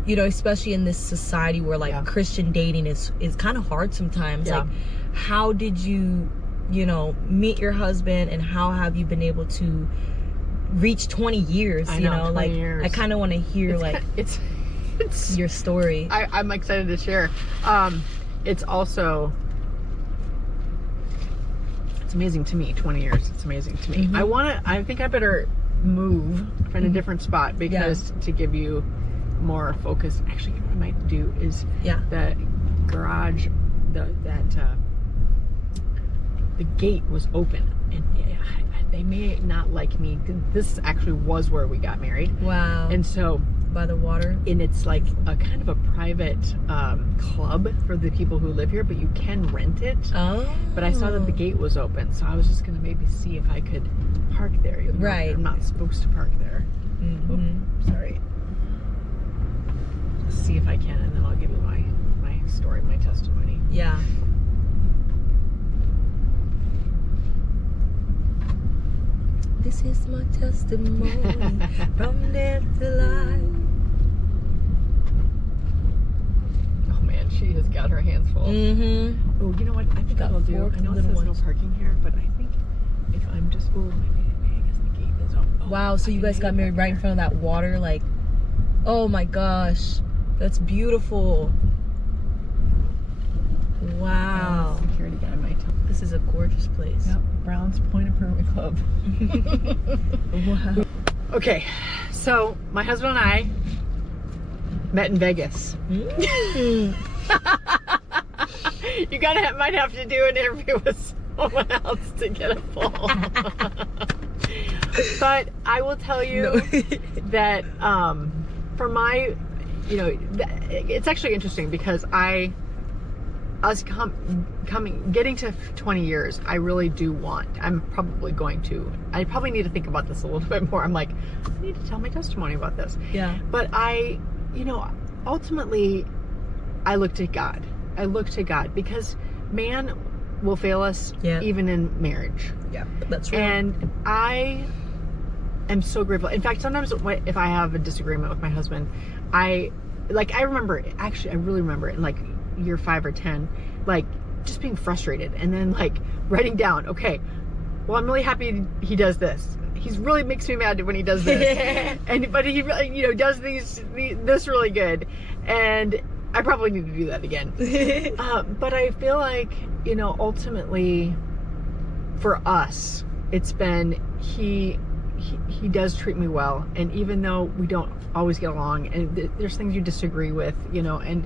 you know, especially in this society where like Christian dating is kind of hard sometimes. Like, how did you, you know, meet your husband, and how have you been able to reach 20 years? I you know, 20 like years. I kind of want to hear it's your story. I'm excited to share. It's also, it's amazing to me. 20 years. It's amazing to me. I think I better move, find a different spot, because to give you more focus. Actually, what I might do is the garage, the gate was open, and they may not like me. This actually was where we got married. Wow. And so by the water, and it's like a kind of a private club for the people who live here, but you can rent it. Oh. But I saw that the gate was open, so I was just gonna maybe see if I could park there. Even though I'm not supposed to park there. Oops, sorry. Just see if I can, and then I'll give you my story, my testimony. Yeah. This is my testimony from death to life. Oh man, she has got her hands full. Oh, you know what? I think what I'll do. I know it says no parking here, but I think if I'm just maybe I guess the gate is open. Oh, wow, so you guys got married right in front of that water, like, oh my gosh, that's beautiful. Wow. Security guy might tell. This is a gorgeous place. Yep, Brown's Point Improvement Club. Wow. Okay, so my husband and I met in Vegas. You might have to do an interview with someone else to get a full. But I will tell you that for my, you know, it's actually interesting because I was getting to 20 years, I really do want, I probably need to think about this a little bit more. I'm like, I need to tell my testimony about this. Yeah. But ultimately, I look to God. I look to God because man will fail us even in marriage. Yeah, that's right. And I am so grateful. In fact, sometimes if I have a disagreement with my husband, I remember, actually, I really remember it in like year 5 or 10, like just being frustrated and then like writing down, okay, well, I'm really happy he does this. He really makes me mad when he does this. But he really, you know, does this really good. And I probably need to do that again. But I feel like, you know, ultimately for us, it's been, he does treat me well. And even though we don't always get along and there's things you disagree with, you know, and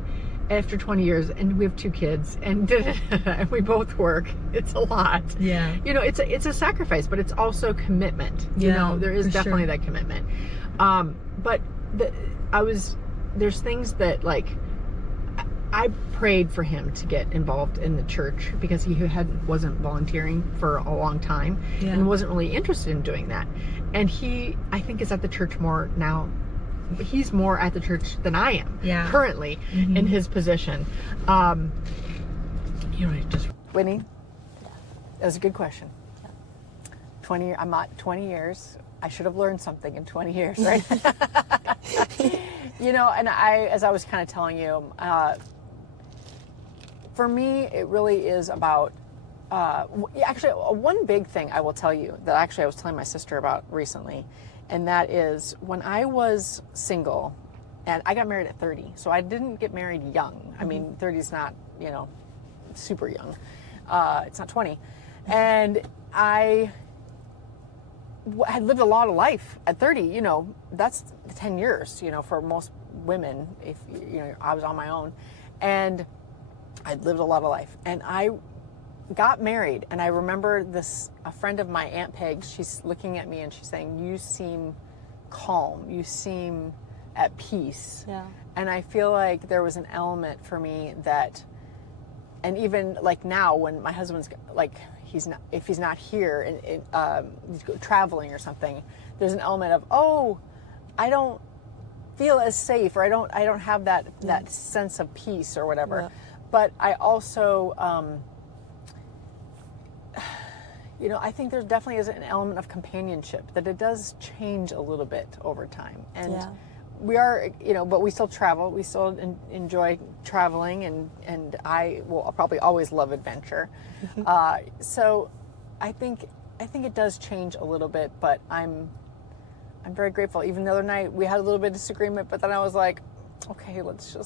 after 20 years, and we have 2 kids, and we both work. It's a lot. Yeah. You know, it's a sacrifice, but it's also commitment. You know, there is definitely that commitment. But there's things that, like, I prayed for him to get involved in the church because he wasn't volunteering for a long time and wasn't really interested in doing that. And he, I think, is at the church more now. He's more at the church than I am currently in his position. You know, Whitney, that was a good question. 20, I'm at 20 years. I should have learned something in 20 years, right? You know, and as I was kind of telling you, for me, it really is about, actually, one big thing I will tell you that actually I was telling my sister about recently, and that is when I was single, and I got married at 30, so I didn't get married young. I mean, 30 is not, you know, super young. It's not 20. And I had lived a lot of life at 30, you know, that's 10 years, you know, for most women, if, you know, I was on my own. And I'd lived a lot of life. And I got married, and I remember a friend of my, Aunt Peg, she's looking at me and she's saying, you seem calm, you seem at peace. Yeah. And I feel like there was an element for me that, and even like now when my husband's like, if he's not here and he's traveling or something, there's an element of, oh, I don't feel as safe, or I don't have that sense of peace or whatever. Yeah. But I also, I think there definitely is an element of companionship, that it does change a little bit over time. And we are, but we still travel. We still enjoy traveling, and I will probably always love adventure. So I think it does change a little bit, but I'm very grateful. Even the other night we had a little bit of disagreement, but then I was like, okay, let's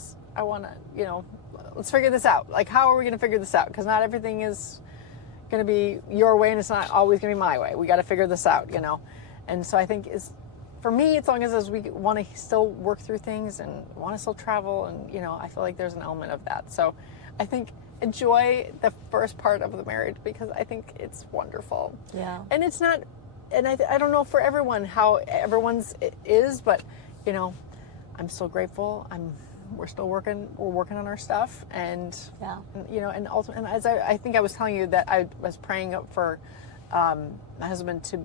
figure this out. Like, how are we going to figure this out? Because not everything is going to be your way, and it's not always going to be my way. We got to figure this out, And so I think for me, as long as we want to still work through things and want to still travel, and I feel like there's an element of that. So I think enjoy the first part of the marriage, because I think it's wonderful. Yeah. And it's not, and I don't know for everyone how everyone's is, but I'm still grateful. We're still working. We're working on our stuff, and and ultimately, and as I think I was telling you that I was praying for my husband to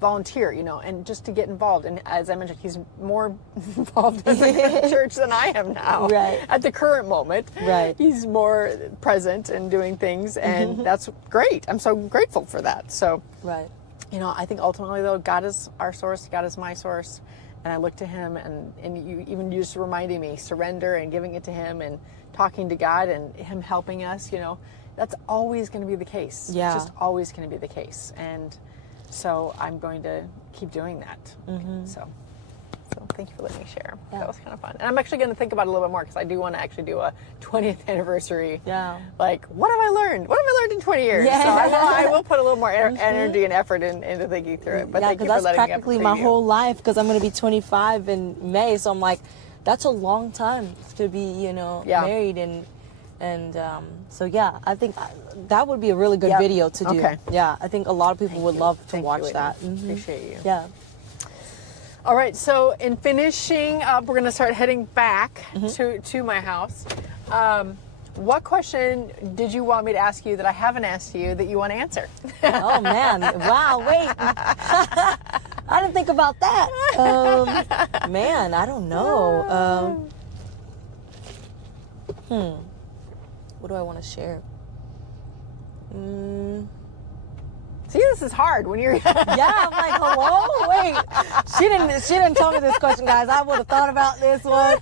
volunteer, and just to get involved. And as I mentioned, he's more involved in the church than I am now. Right. At the current moment. Right. He's more present and doing things, and that's great. I'm so grateful for that. So. Right. I think ultimately though, God is our source. God is my source. And I look to him, and you just reminding me, surrender and giving it to him and talking to God and him helping us, that's always going to be the case. Yeah. It's just always going to be the case. And so I'm going to keep doing that. So thank you for letting me share. Yeah. That was kind of fun. And I'm actually going to think about it a little bit more, because I do want to actually do a 20th anniversary. Yeah. Like, what have I learned? What have I learned in 20 years? Yeah. So I will put a little more energy and effort into thinking through it. But thank you for that's letting me practically my whole life, because I'm going to be 25 in May. So I'm like, that's a long time to be, married. And so, yeah, I think that would be a really good video to do. Okay. Yeah, I think a lot of people would love to Thank watch you, that. Appreciate you. Yeah. All right, so in finishing up, we're going to start heading back to my house. What question did you want me to ask you that I haven't asked you that you want to answer? Oh, man. Wow, wait. I didn't think about that. Man, I don't know. What do I want to share? See, this is hard when you're... Yeah, I'm like, hello? Wait. She didn't tell me this question, guys. I would have thought about this one.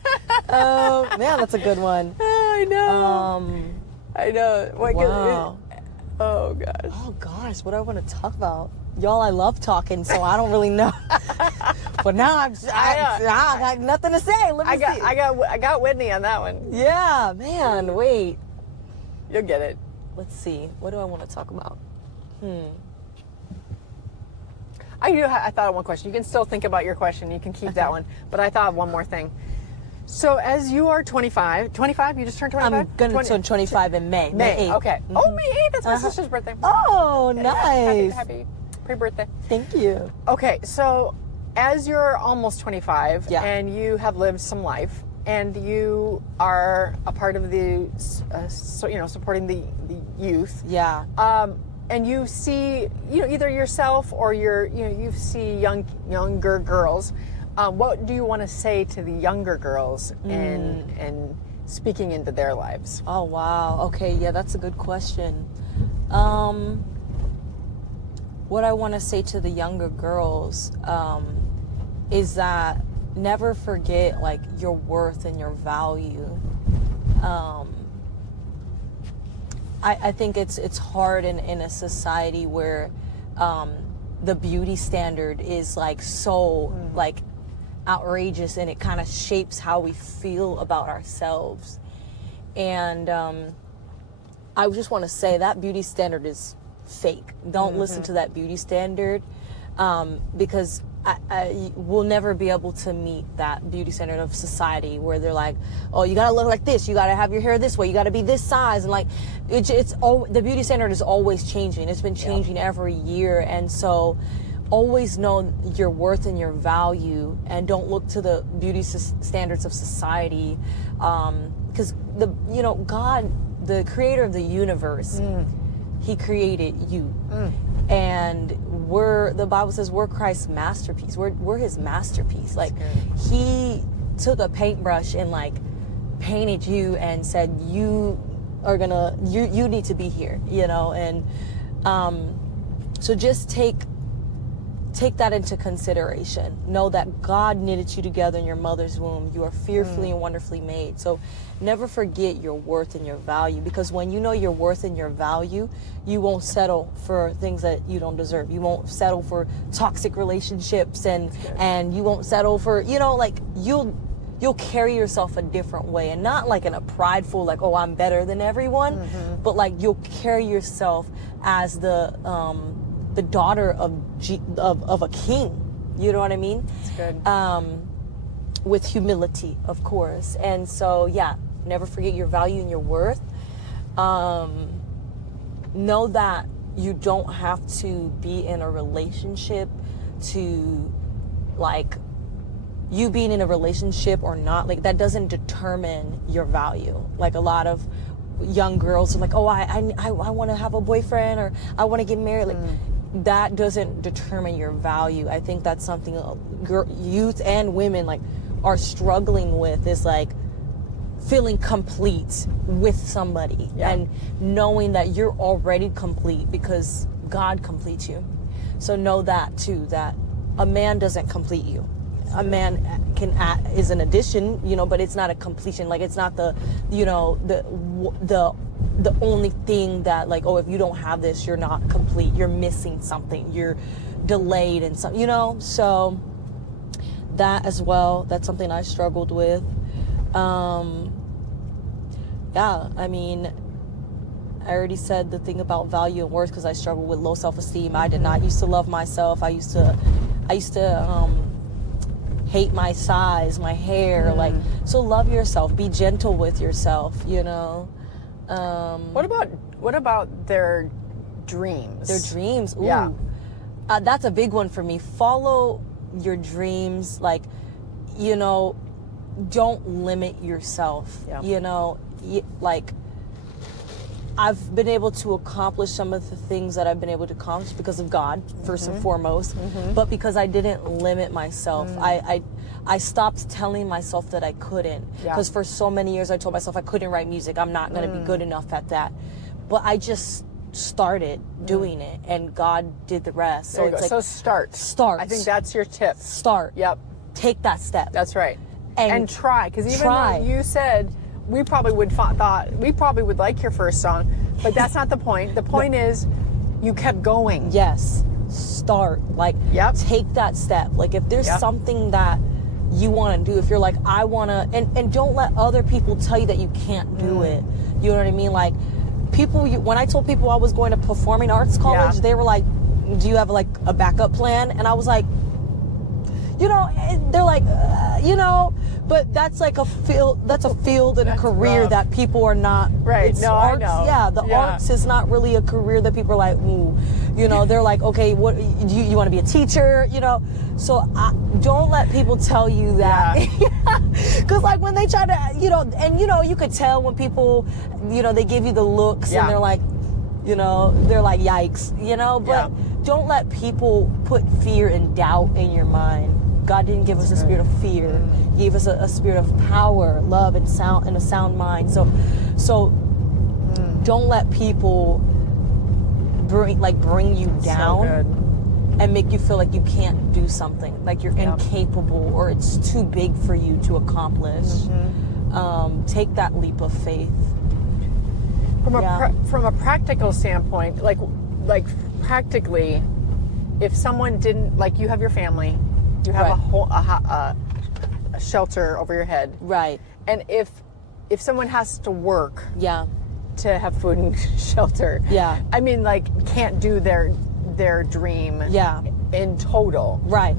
Man, that's a good one. I know. I know. Wow. Oh, gosh. Oh, gosh. What do I want to talk about? Y'all, I love talking, so I don't really know. But now I got nothing to say. Let me see. I got Whitney on that one. Yeah, man. Wait. You'll get it. Let's see. What do I want to talk about? I thought of one question. You can still think about your question. You can keep that one. But I thought of one more thing. So as you are 25, you just turned 25? I'm going to turn 25 in May. May 8th. Okay. Oh, May 8th. That's my sister's birthday. Oh, nice. Happy pre-birthday. Thank you. Okay, so as you're almost 25 and you have lived some life, and you are a part of the, supporting the youth. Yeah. And you see, either yourself or you see younger girls. What do you want to say to the younger girls and speaking into their lives? Oh, wow. Okay, yeah, that's a good question. What I want to say to the younger girls is that never forget, like, your worth and your value. I think it's hard in a society where the beauty standard is like so like outrageous, and it kind of shapes how we feel about ourselves. And I just want to say that beauty standard is fake. Don't listen to that beauty standard, because I will never be able to meet that beauty standard of society where they're like, oh, you gotta look like this, you gotta have your hair this way, you gotta be this size, and like it's all, the beauty standard is always changing. It's been changing every year, and so always know your worth and your value, and don't look to the beauty standards of society, because God, the creator of the universe, he created you, and the Bible says we're Christ's masterpiece. We're his masterpiece. Like, he took a paintbrush and like painted you and said you need to be here, and so just take that into consideration. Know that God knitted you together in your mother's womb. You are fearfully and wonderfully made. So never forget your worth and your value, because when you know your worth and your value, you won't settle for things that you don't deserve. You won't settle for toxic relationships, and you won't settle for, you'll carry yourself a different way, and not like in a prideful, like, oh, I'm better than everyone, but like you'll carry yourself as the daughter of a king. You know what I mean? That's good. With humility, of course. And so, yeah, never forget your value and your worth. Know that you don't have to be in a relationship to, like, you being in a relationship or not, like, that doesn't determine your value. Like, a lot of young girls are like, oh, I want to have a boyfriend, or I want to get married. Like, that doesn't determine your value. I think that's something youth and women like are struggling with, is like feeling complete with somebody, and knowing that you're already complete because God completes you. So know that too, that a man doesn't complete you. A man is an addition, but it's not a completion. Like, it's not the only thing that, like, oh, if you don't have this, you're not complete. You're missing something. You're delayed in something, So that as well, that's something I struggled with. I mean, I already said the thing about value and worth, because I struggled with low self-esteem. I did not used to love myself. I used to hate my size, my hair. Like, so love yourself. Be gentle with yourself. What about their dreams? Their dreams. Ooh. Yeah. That's a big one for me. Follow your dreams. Like, don't limit yourself. Yeah. Like, I've been able to accomplish some of the things that I've been able to accomplish because of God, first and foremost, but because I didn't limit myself. I stopped telling myself that I couldn't, because for so many years I told myself I couldn't write music. I'm not going to be good enough at that. But I just started doing it, and God did the rest. So it's like, start. I think that's your tip. Start. Yep. Take that step. That's right. And try, because even though you said we probably would like your first song, but that's not the point. The point is you kept going. Yes. Start. Like, take that step. Like, if there's something that you want to do, if you're like, I want to, and don't let other people tell you that you can't do it. You know what I mean? Like, when I told people I was going to performing arts college, they were like, do you have like a backup plan? And I was like, they're like, but that's like a field and a career that people are not. Right. It's no, arts, I know. Arts is not really a career that people are like, ooh, they're like, okay, what, you want to be a teacher, So don't let people tell you that. Because like when they try to, and you could tell when people, they give you the looks and they're like, yikes, but don't let people put fear and doubt in your mind. God didn't give us a spirit of fear. He gave us a spirit of power, love, and a sound mind. So don't let people bring you down and make you feel like you can't do something, like you're incapable or it's too big for you to accomplish. Take that leap of faith. From a practical standpoint, like practically, if someone didn't, like, you have your family, you have a shelter over your head, right? And if someone has to work, to have food and shelter, I mean, like, can't do their dream, in total, right?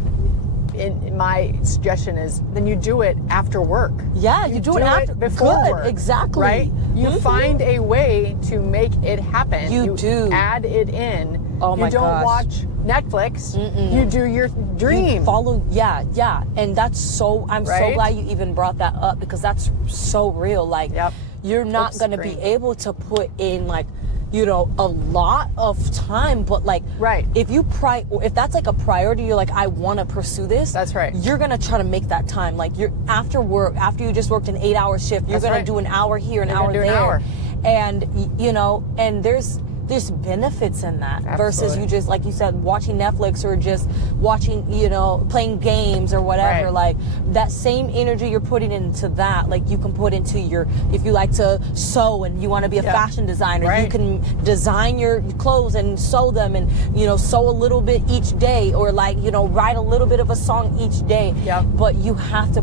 In my suggestion is, then you do it after work. Yeah, you do it after before work, exactly. Right? You find a way to make it happen. You do add it in. Oh my gosh. You don't watch Netflix. You do your dream. You follow, yeah. And I'm so Right? glad you even brought that up, because that's so real. Like, Yep. you're not going to be Screen. able to put in, like, you know, a lot of time, but like, Right. if that's like a priority, you're like, I want to pursue this. That's right. You're going to try to make that time. Like, you're after work, after you just worked an 8-hour shift, you're That's going right. to do an hour here, an You're hour gonna do there. an hour. And, you know, and there's benefits in that versus Absolutely. you just, like you said, watching Netflix or just watching, you know, playing games or whatever. Right. Like, that same energy you're putting into that, like, you can put into if you like to sew and you want to be a Yeah. fashion designer, Right. you can design your clothes and sew them, and, you know, sew a little bit each day, or, like, you know, write a little bit of a song each day. Yep. But you have to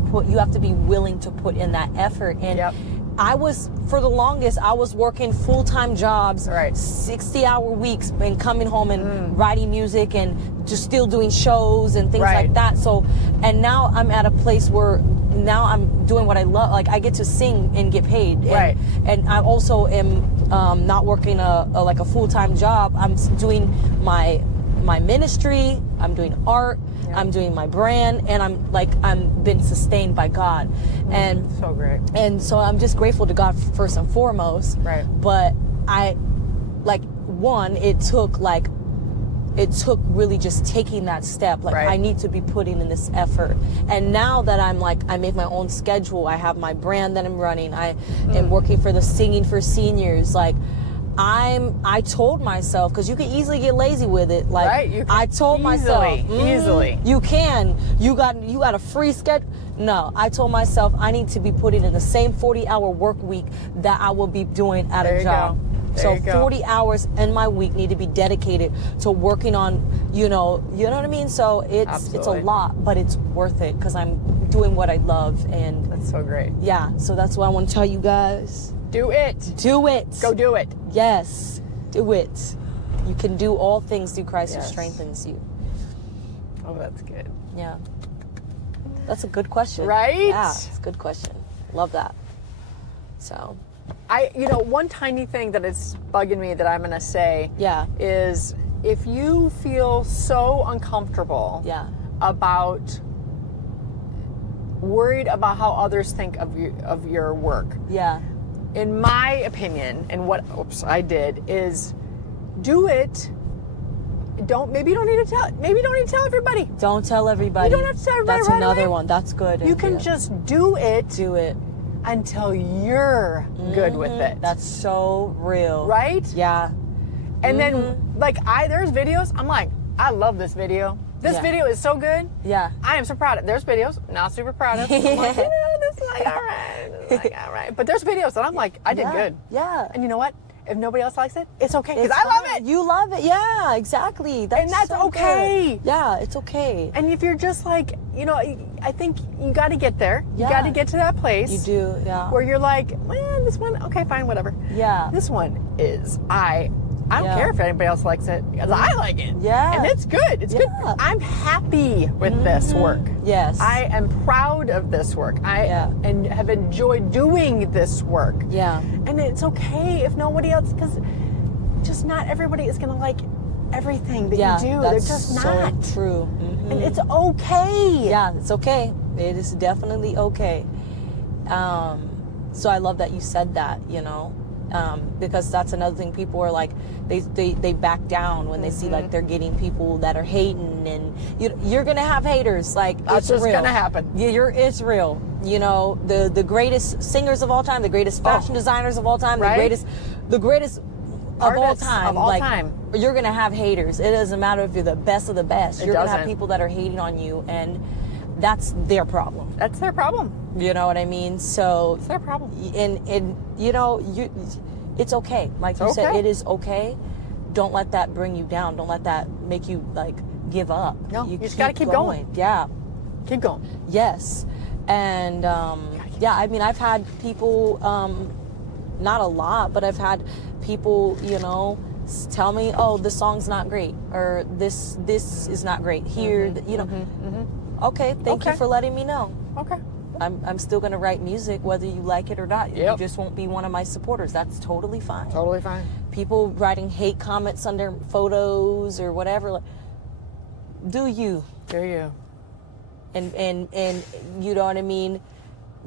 be willing to put in that effort. And Yep. for the longest, I was working full-time jobs, Right. 60-hour weeks, and coming home and writing music and just still doing shows and things Right. like that. So, and now I'm at a place where now I'm doing what I love. Like, I get to sing and get paid. And, Right. And I also am not working like a full-time job. I'm doing my ministry. I'm doing art. Yeah. I'm doing my brand, and I'm been sustained by God. And So great. and so I'm just grateful to God first and foremost. Right. But it took really just taking that step. Like, Right. I need to be putting in this effort. And now that I make my own schedule, I have my brand that I'm running. I am working for the Singing for Seniors. Like, I told myself, because you can easily get lazy with it. Like, Right, you can I told myself, easily. you can. You got a free schedule. No, I told myself I need to be putting in the same 40-hour work week that I will be doing at There a you job. go. There So you go. 40 hours in my week need to be dedicated to working on, you know what I mean? So it's a Absolutely. lot, but it's worth it because I'm doing what I love. And That's so great. yeah, so that's what I want to tell you guys. Do it. Do it. Go do it. Yes, do it. You can do all things through Christ who Yes. strengthens you. Oh, that's good. Yeah. That's a good question. Right? Yeah, it's a good question. Love that. So, One tiny thing that is bugging me that I'm going to say yeah. is if you feel so uncomfortable Yeah. about worried about how others think of your work, Yeah. in my opinion, and what I did is do it. Maybe you don't need to tell everybody. Don't tell everybody. You don't have to tell everybody That's right another away. one. That's good. You can Yeah. just do it do it. until you're good with it. That's so real. right. Yeah. And then there's videos. I'm like, I love this video. This Yeah. video is so good. Yeah. I am so proud of. There's videos not super proud of. I'm like, this is like all right. This is like all right. But there's videos that I'm like, I did Yeah. good. Yeah. And you know what? If nobody else likes it, it's okay because It's I love fine. it. You love it. Yeah, exactly. And that's so okay. good. Yeah, it's okay. And if you're just like, I think you got to get there. You Yeah. got to get to that place. You do. Yeah. Where you're like, well, this one, okay, fine, whatever. Yeah. This one is I don't Yeah. care if anybody else likes it because I like it. Yeah. And it's good. It's good. Yeah. I'm happy with this work. Yes. I am proud of this work. And have enjoyed doing this work. Yeah. And it's okay if nobody else, because just not everybody is going to like everything that Yeah. you do. That's They're just so not. true. Mhm. And it's okay. Yeah, it's okay. It is definitely okay. So I love that you said that, because that's another thing. People are like, they back down when they see like they're getting people that are hating, and you're gonna have haters. Like, That's it's just real. gonna happen. Yeah, it's real. The greatest singers of all time, the greatest fashion designers of all time, Right? the greatest of all Artists time. of all like, time. You're gonna have haters. It doesn't matter if you're the best of the best. You're gonna have doesn't. people that are hating on you, and that's their problem. That's their problem. You know what I mean? So, It's their problem. and it's okay. Like you said, okay. it is okay. Don't let that bring you down. Don't let that make you like give up. No, you just gotta keep going. Yeah. Keep going. Yes. And yeah, I mean, I've had people, not a lot, but I've had people, tell me, oh, this song's not great, or this is not great here. Okay, thank you Okay. for letting me know. Okay. I'm still gonna write music whether you like it or not. You Yep. just won't be one of my supporters. That's totally fine. Totally fine. People writing hate comments under photos or whatever, like, do you. Do you? And you know what I mean?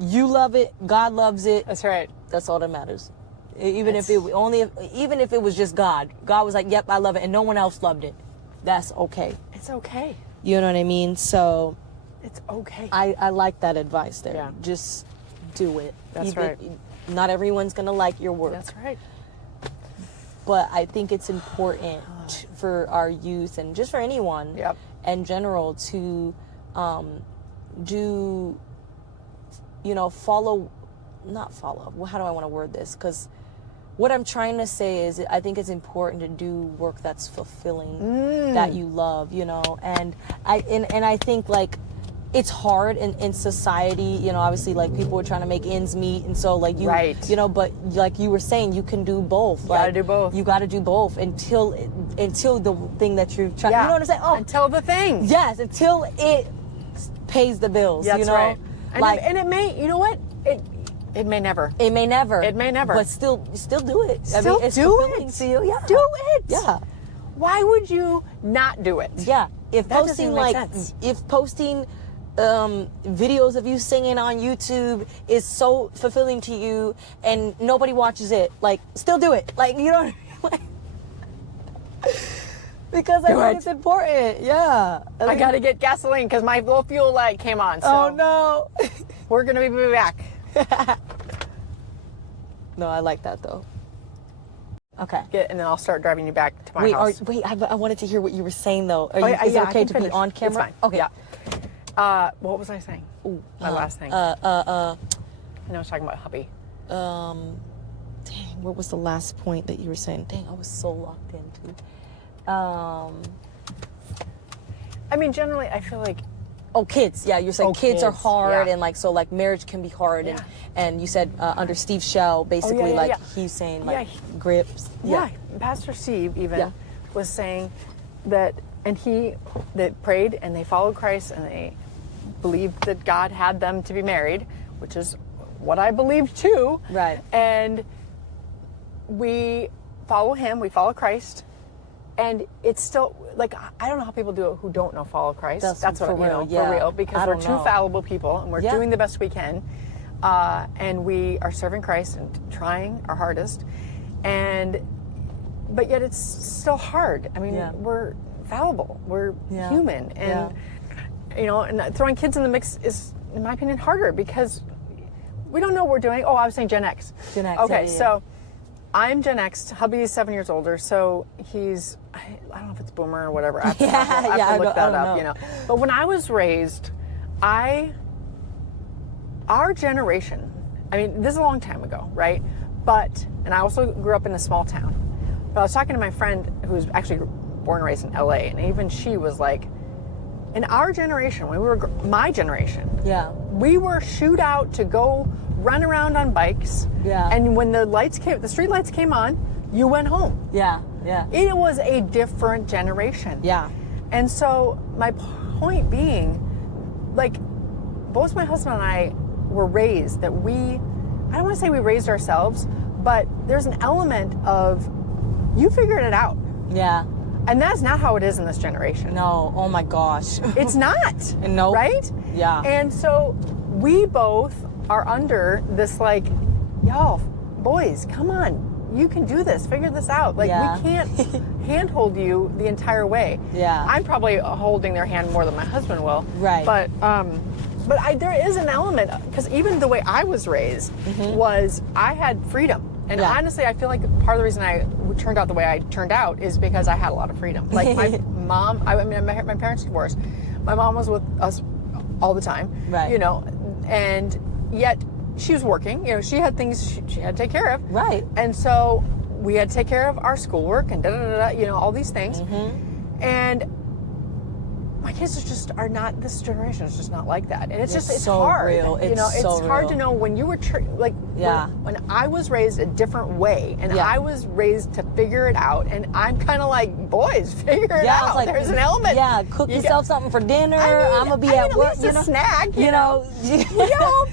You love it, God loves it. That's right. That's all that matters. Even if it was just God. God was like, "Yep, I love it," and no one else loved it. That's okay. It's okay. You know what I mean? So it's okay. I like that advice there. Yeah. Just do it. That's right. Not everyone's gonna like your work. That's right. But I think it's important for our youth and just for anyone in general to do, not follow. How do I want to word this? Because what I'm trying to say is I think it's important to do work that's fulfilling, that you love, and I think like it's hard in society, obviously like people are trying to make ends meet, and so like but like you were saying, you can do both. You gotta do both. You gotta do both until the thing that you're trying, you know what I'm saying? Oh, until the thing. Yes, until it pays the bills, That's right. And it may, you know what? It may never. It may never. It may never. But still do it. It's do fulfilling it. to you. Yeah. Do it. Yeah. Why would you not do it? Yeah. If that posting doesn't make sense. if posting videos of you singing on YouTube is so fulfilling to you and nobody watches it, like still do it. Like, you know what I mean? Because I think it's important. Yeah. I gotta get gasoline because my little fuel light came on. So oh no. We're gonna be back. No, I like that though. Okay. And then I'll start driving you back to my house. I wanted to hear what you were saying though. Is yeah, it okay to be on camera? It's fine. Okay. Yeah. What was I saying? My last thing. I know I was talking about hubby. Dang, what was the last point that you were saying? Dang, I was so locked into. I mean, generally, I feel like. Oh, kids. Yeah, you're saying kids are hard, and like, so like marriage can be hard. Yeah. And you said under Steve Shell, basically, he's saying like grips. Yeah. Pastor Steve even was saying that, and that prayed and they followed Christ and they believed that God had them to be married, which is what I believed too. Right. And we follow him, we follow Christ. And it's still, like, I don't know how people do it who don't know follow Christ. That's what, for real, because we're two fallible people and we're doing the best we can. And we are serving Christ and trying our hardest. But yet it's still hard. I mean, we're fallible. We're human. And, and throwing kids in the mix is, in my opinion, harder because we don't know what we're doing. Oh, I was saying Gen X. Gen X. Okay, so I'm Gen X. Hubby is 7 years older, so he's, I don't know if it's boomer or whatever. I have to look that up, But when I was raised, our generation, I mean, this is a long time ago, right? And I also grew up in a small town. But I was talking to my friend who was actually born and raised in LA, and even she was like, in our generation, my generation, we were shooed out to go run around on bikes. Yeah. And when the street lights came on, you went home. Yeah. It was a different generation. Yeah. And so my point being, like, both my husband and I were raised that I don't want to say we raised ourselves, but there's an element of you figured it out. Yeah. And that's not how it is in this generation. No. Oh my gosh. It's not. No. Right? Yeah. And so we both are under this, like, y'all, boys, come on. You can do this. Figure this out. Like, we can't handhold you the entire way. Yeah. I'm probably holding their hand more than my husband will. Right. But there is an element, because even the way I was raised was I had freedom. And honestly, I feel like part of the reason I turned out the way I turned out is because I had a lot of freedom. Like my mom, my parents divorced. My mom was with us all the time, right? And yet she was working. She had things she had to take care of, right? And so we had to take care of our schoolwork and all these things. And my kids are not, this generation is just not like that. And it's so hard. Real. It's hard to know when you were, when I was raised a different way and I was raised to figure it out, and I'm kind of like, boys, figure it out. Like, there's an element. Yeah, cook yourself something for dinner. I'm going to be at work. A snack, we all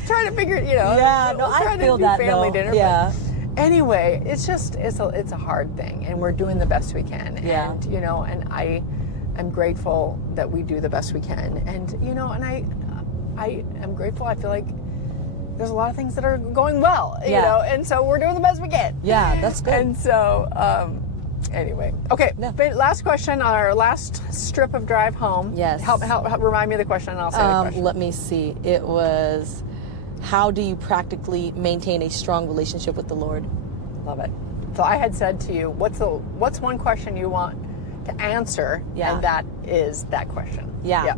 try to figure it, Yeah, no, I feel that family though. dinner. Yeah. Anyway, it's a hard thing, and we're doing the best we can. Yeah. And, I'm grateful that we do the best we can. And, you know, and I am grateful. I feel like there's a lot of things that are going well, you know, and so we're doing the best we can. Yeah, that's good. And so, anyway. Okay, last question on our last strip of drive home. Yes. Help remind me of the question and I'll say the question. Let me see. It was, how do you practically maintain a strong relationship with the Lord? Love it. So I had said to you, what's one question you want to answer? Yeah. And that is that question. Yeah.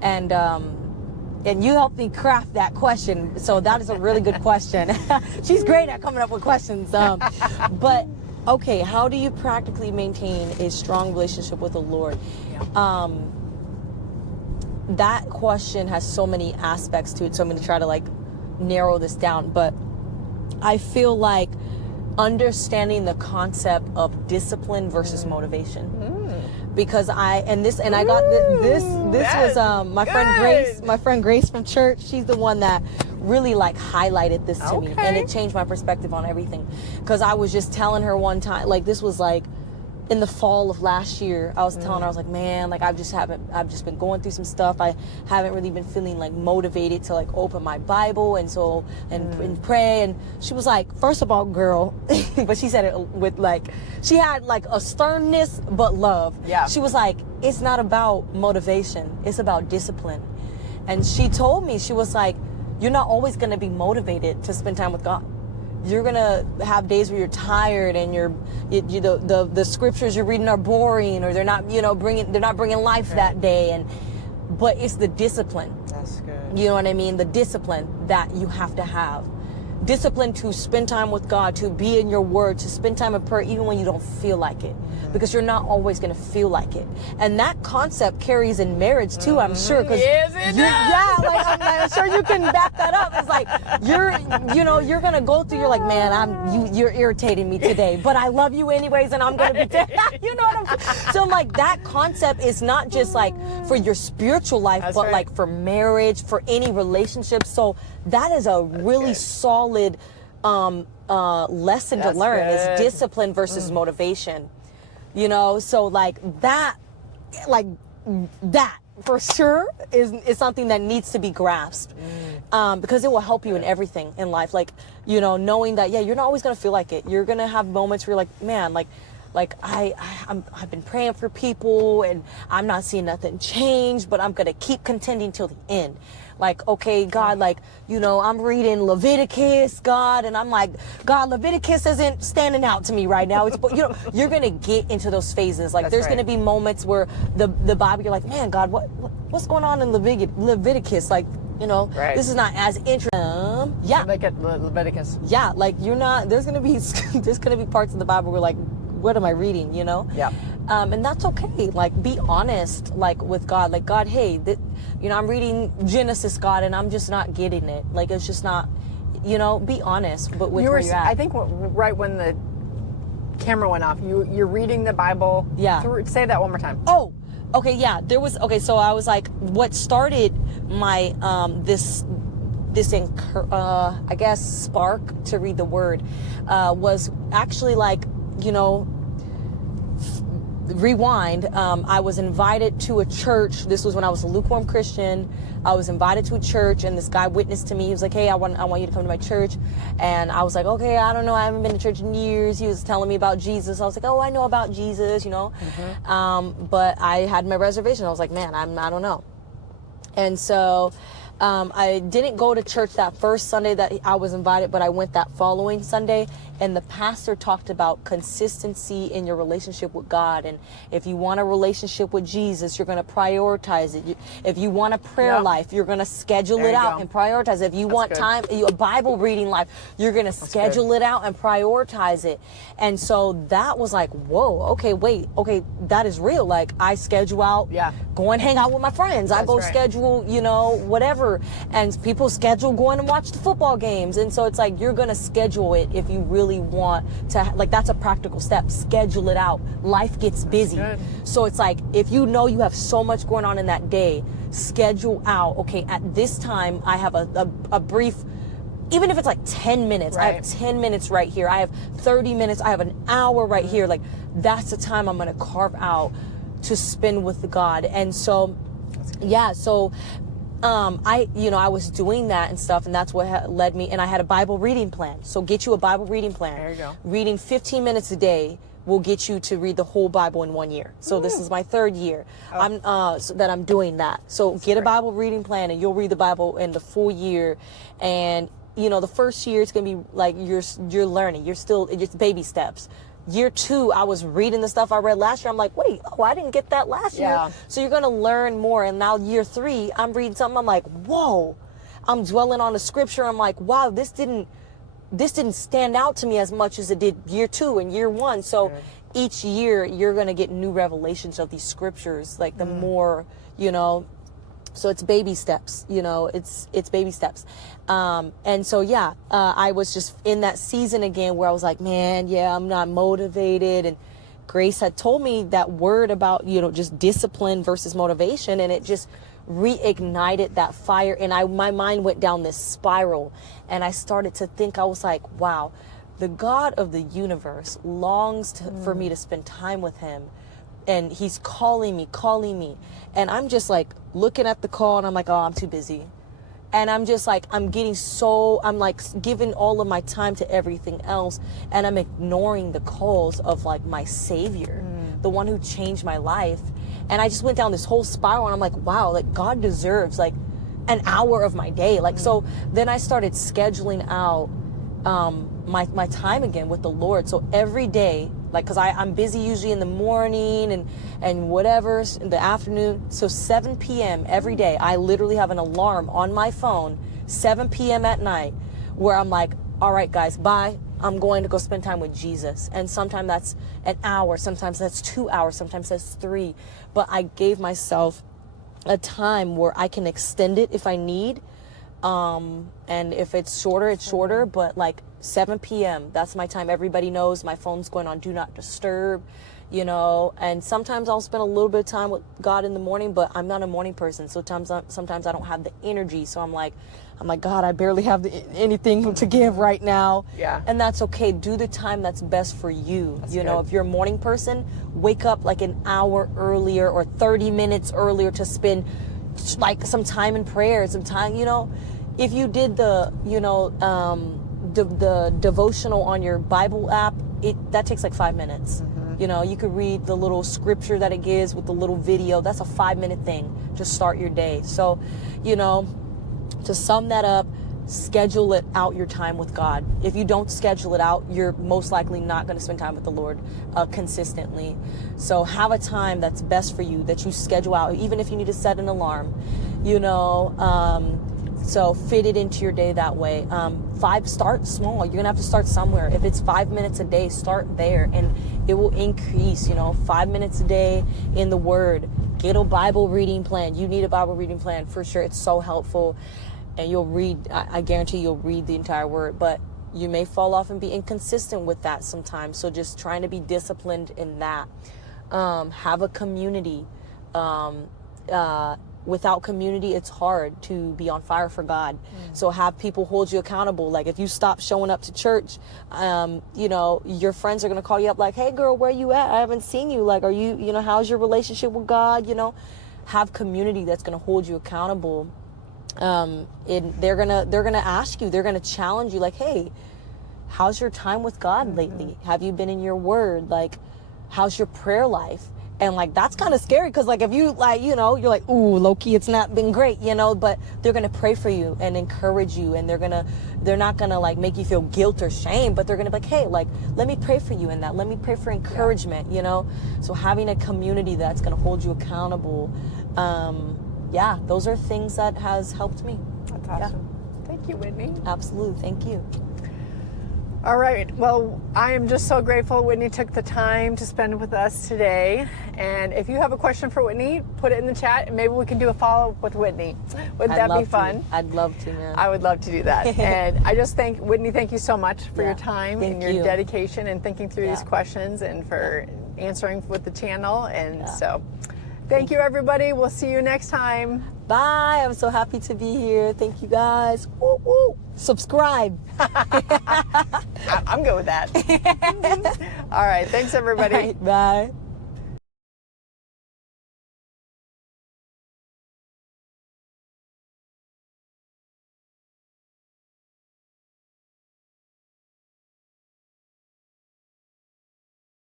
And you helped me craft that question, so that is a really good question. She's great at coming up with questions. But okay, how do you practically maintain a strong relationship with the Lord? Yeah. That question has so many aspects to it, so I'm going to try to like narrow this down. But I feel like understanding the concept of discipline versus motivation. Because I got this was my friend Grace from church. She's the one that really like highlighted this to me, and it changed my perspective on everything. Because I was just telling her one time, like this was like in the fall of last year, I was telling her, I was like, man, like I've just been going through some stuff. I haven't really been feeling like motivated to like open my Bible and pray. And she was like, first of all, girl, but she said it with like, she had like a sternness, but love. Yeah. She was like, it's not about motivation. It's about discipline. And she told me, she was like, you're not always going to be motivated to spend time with God. You're gonna have days where you're tired and the scriptures you're reading are boring, or they're not bringing life that day, but it's the discipline. That's good. You know what I mean? The discipline that you have to have. Discipline to spend time with God, to be in your word, to spend time in prayer even when you don't feel like it. Because you're not always going to feel like it. And that concept carries in marriage too, I'm sure. Yes, it does. Yeah, like I'm sure you can back that up. It's like you're going to go through, you're like, man, you're irritating me today, but I love you anyways, and I'm going to be, you know what I'm saying? So like that concept is not just like for your spiritual life, That's but right. like for marriage, for any relationship. So that is a really solid lesson to learn, is discipline versus motivation. You know, so like that for sure is something that needs to be grasped, because it will help you in everything in life. Like, you know, knowing that, yeah, you're not always going to feel like it. You're going to have moments where you're like, man, I've been praying for people and I'm not seeing nothing change, but I'm going to keep contending till the end. Like, okay, God, like, you know, I'm reading Leviticus, God, and I'm like, God, Leviticus isn't standing out to me right now. It's, you know, you're going to get into those phases. Like, there's going to be moments where the Bible, you're like, man, God, what's going on in Leviticus? Like, you know, this is not as interesting. Yeah. Leviticus. Yeah, like you're not, there's going to be parts of the Bible where like, what am I reading, you know? Yeah. And that's okay. Like, be honest, like, with God. Like, God, hey, you know, I'm reading Genesis, God, and I'm just not getting it. Like, it's just not, you know, be honest, but with where you're at. I think right when the camera went off, you're reading the Bible. Yeah. Say that one more time. Oh, okay, yeah. So I was like, what started my, I guess, spark to read the word, was actually like, you know, rewind. I was invited to a church. This was when I was a lukewarm Christian. I was invited to a church, and this guy witnessed to me. He was like, hey, I want you to come to my church. And I was like, okay, I don't know. I haven't been to church in years. He was telling me about Jesus. I was like, oh, I know about Jesus, you know. But I had my reservation. I was like, man, I don't know. And so I didn't go to church that first Sunday that I was invited, but I went that following Sunday. And the pastor talked about consistency in your relationship with God. And if you want a relationship with Jesus, you're going to prioritize it. If you want a prayer life, you're going to schedule it out and prioritize it. If you want time, a Bible reading life, you're going to schedule it out and prioritize it. And so that was like, whoa, okay, wait, okay, that is real. Like, I schedule out, go and hang out with my friends. I go schedule, you know, whatever. And people schedule going and watch the football games. And so it's like, you're going to schedule it if you really want to, like, that's a practical step. Schedule it out. Life gets busy. So it's like, if you know you have so much going on in that day, schedule out, okay, at this time I have a brief, even if it's like 10 minutes, I have 10 minutes right here, I have 30 minutes, I have an hour right here. Like, that's the time I'm going to carve out to spend with God. And so, yeah, so I was doing that and stuff, and that's what led me. And I had a Bible reading plan. So get you a Bible reading plan. There you go. Reading 15 minutes a day will get you to read the whole Bible in 1 year. So this is my 3rd year that I'm doing that. So That's get great. a Bible reading plan, and you'll read the Bible in the full year. And the first year it's gonna be like you're learning. It's baby steps. Year 2, I was reading the stuff I read last year. I'm like, wait, I didn't get that last Yeah. year. So you're gonna learn more. And now year 3, I'm reading something. I'm like, whoa. I'm dwelling on the scripture. I'm like, wow, this didn't stand out to me as much as it did year 2 and year 1. So each year you're going to get new revelations of these scriptures, like the more, so it's baby steps, it's baby steps. And so, I was just in that season again where I was like, man, I'm not motivated. And Grace had told me that word about, just discipline versus motivation. And it just reignited that fire, and my mind went down this spiral, and I started to think, I was like, wow, the God of the universe longs for me to spend time with him, and he's calling me, and I'm just like looking at the call, and I'm like, oh, I'm too busy. And I'm just like, I'm like giving all of my time to everything else, and I'm ignoring the calls of like my Savior, the one who changed my life. And I just went down this whole spiral, and I'm like, wow, like God deserves like an hour of my day. Like, so then I started scheduling out my time again with the Lord. So every day, like, cause I'm busy usually in the morning and whatever in the afternoon. So 7 p.m. every day, I literally have an alarm on my phone, 7 p.m. at night, where I'm like, all right, guys, bye. I'm going to go spend time with Jesus. And sometimes that's an hour, sometimes that's 2 hours, sometimes that's 3. But I gave myself a time where I can extend it if I need. And if it's shorter, it's shorter. But like 7 p.m., that's my time. Everybody knows my phone's going on do not disturb, and sometimes I'll spend a little bit of time with God in the morning, but I'm not a morning person. So sometimes I don't have the energy. So I'm like, God, I barely have anything to give right now. Yeah. And that's okay. Do the time that's best for you. That's good. Good. If you're a morning person, wake up like an hour earlier or 30 minutes earlier to spend like some time in prayer, some time, if you did the devotional on your Bible app, that takes like 5 minutes. You could read the little scripture that it gives with the little video. That's a 5-minute thing to start your day. So, to sum that up, schedule it out, your time with God. If you don't schedule it out, you're most likely not going to spend time with the Lord consistently. So have a time that's best for you, that you schedule out, even if you need to set an alarm, so fit it into your day that way. Start small. You're going to have to start somewhere. If it's 5 minutes a day, start there, and it will increase, 5 minutes a day in the Word. Get a Bible reading plan. You need a Bible reading plan for sure. It's so helpful. And you'll read, I guarantee you'll read the entire Word, but you may fall off and be inconsistent with that sometimes. So just trying to be disciplined in that. Have a community. Without community, it's hard to be on fire for God. So have people hold you accountable. Like if you stop showing up to church, your friends are going to call you up like, hey girl, where you at? I haven't seen you. Like, are you, how's your relationship with God? Have community that's going to hold you accountable. They're gonna ask you, they're gonna challenge you, like, hey, how's your time with God lately? Have you been in your Word? Like, how's your prayer life? And like, that's kind of scary, because like if you like, you're like, ooh, low key, it's not been great, but they're gonna pray for you and encourage you, and they're not gonna like make you feel guilt or shame, but they're gonna be like, hey, like, let me pray for you in that. Let me pray for encouragement, So having a community that's gonna hold you accountable. Those are things that has helped me. That's awesome. Thank you, Whitney. Absolutely. Thank you. All right. Well, I am just so grateful Whitney took the time to spend with us today. And if you have a question for Whitney, put it in the chat, and maybe we can do a follow-up with Whitney. Wouldn't that be fun? I'd love to, man. I would love to do that. And I just thank Whitney, thank you so much for your time and your dedication and thinking through these questions, and for answering with the channel. And so thank you, everybody. We'll see you next time. Bye. I'm so happy to be here. Thank you, guys. Woo, woo. Subscribe. I'm good with that. All right. Thanks, everybody. All right, bye.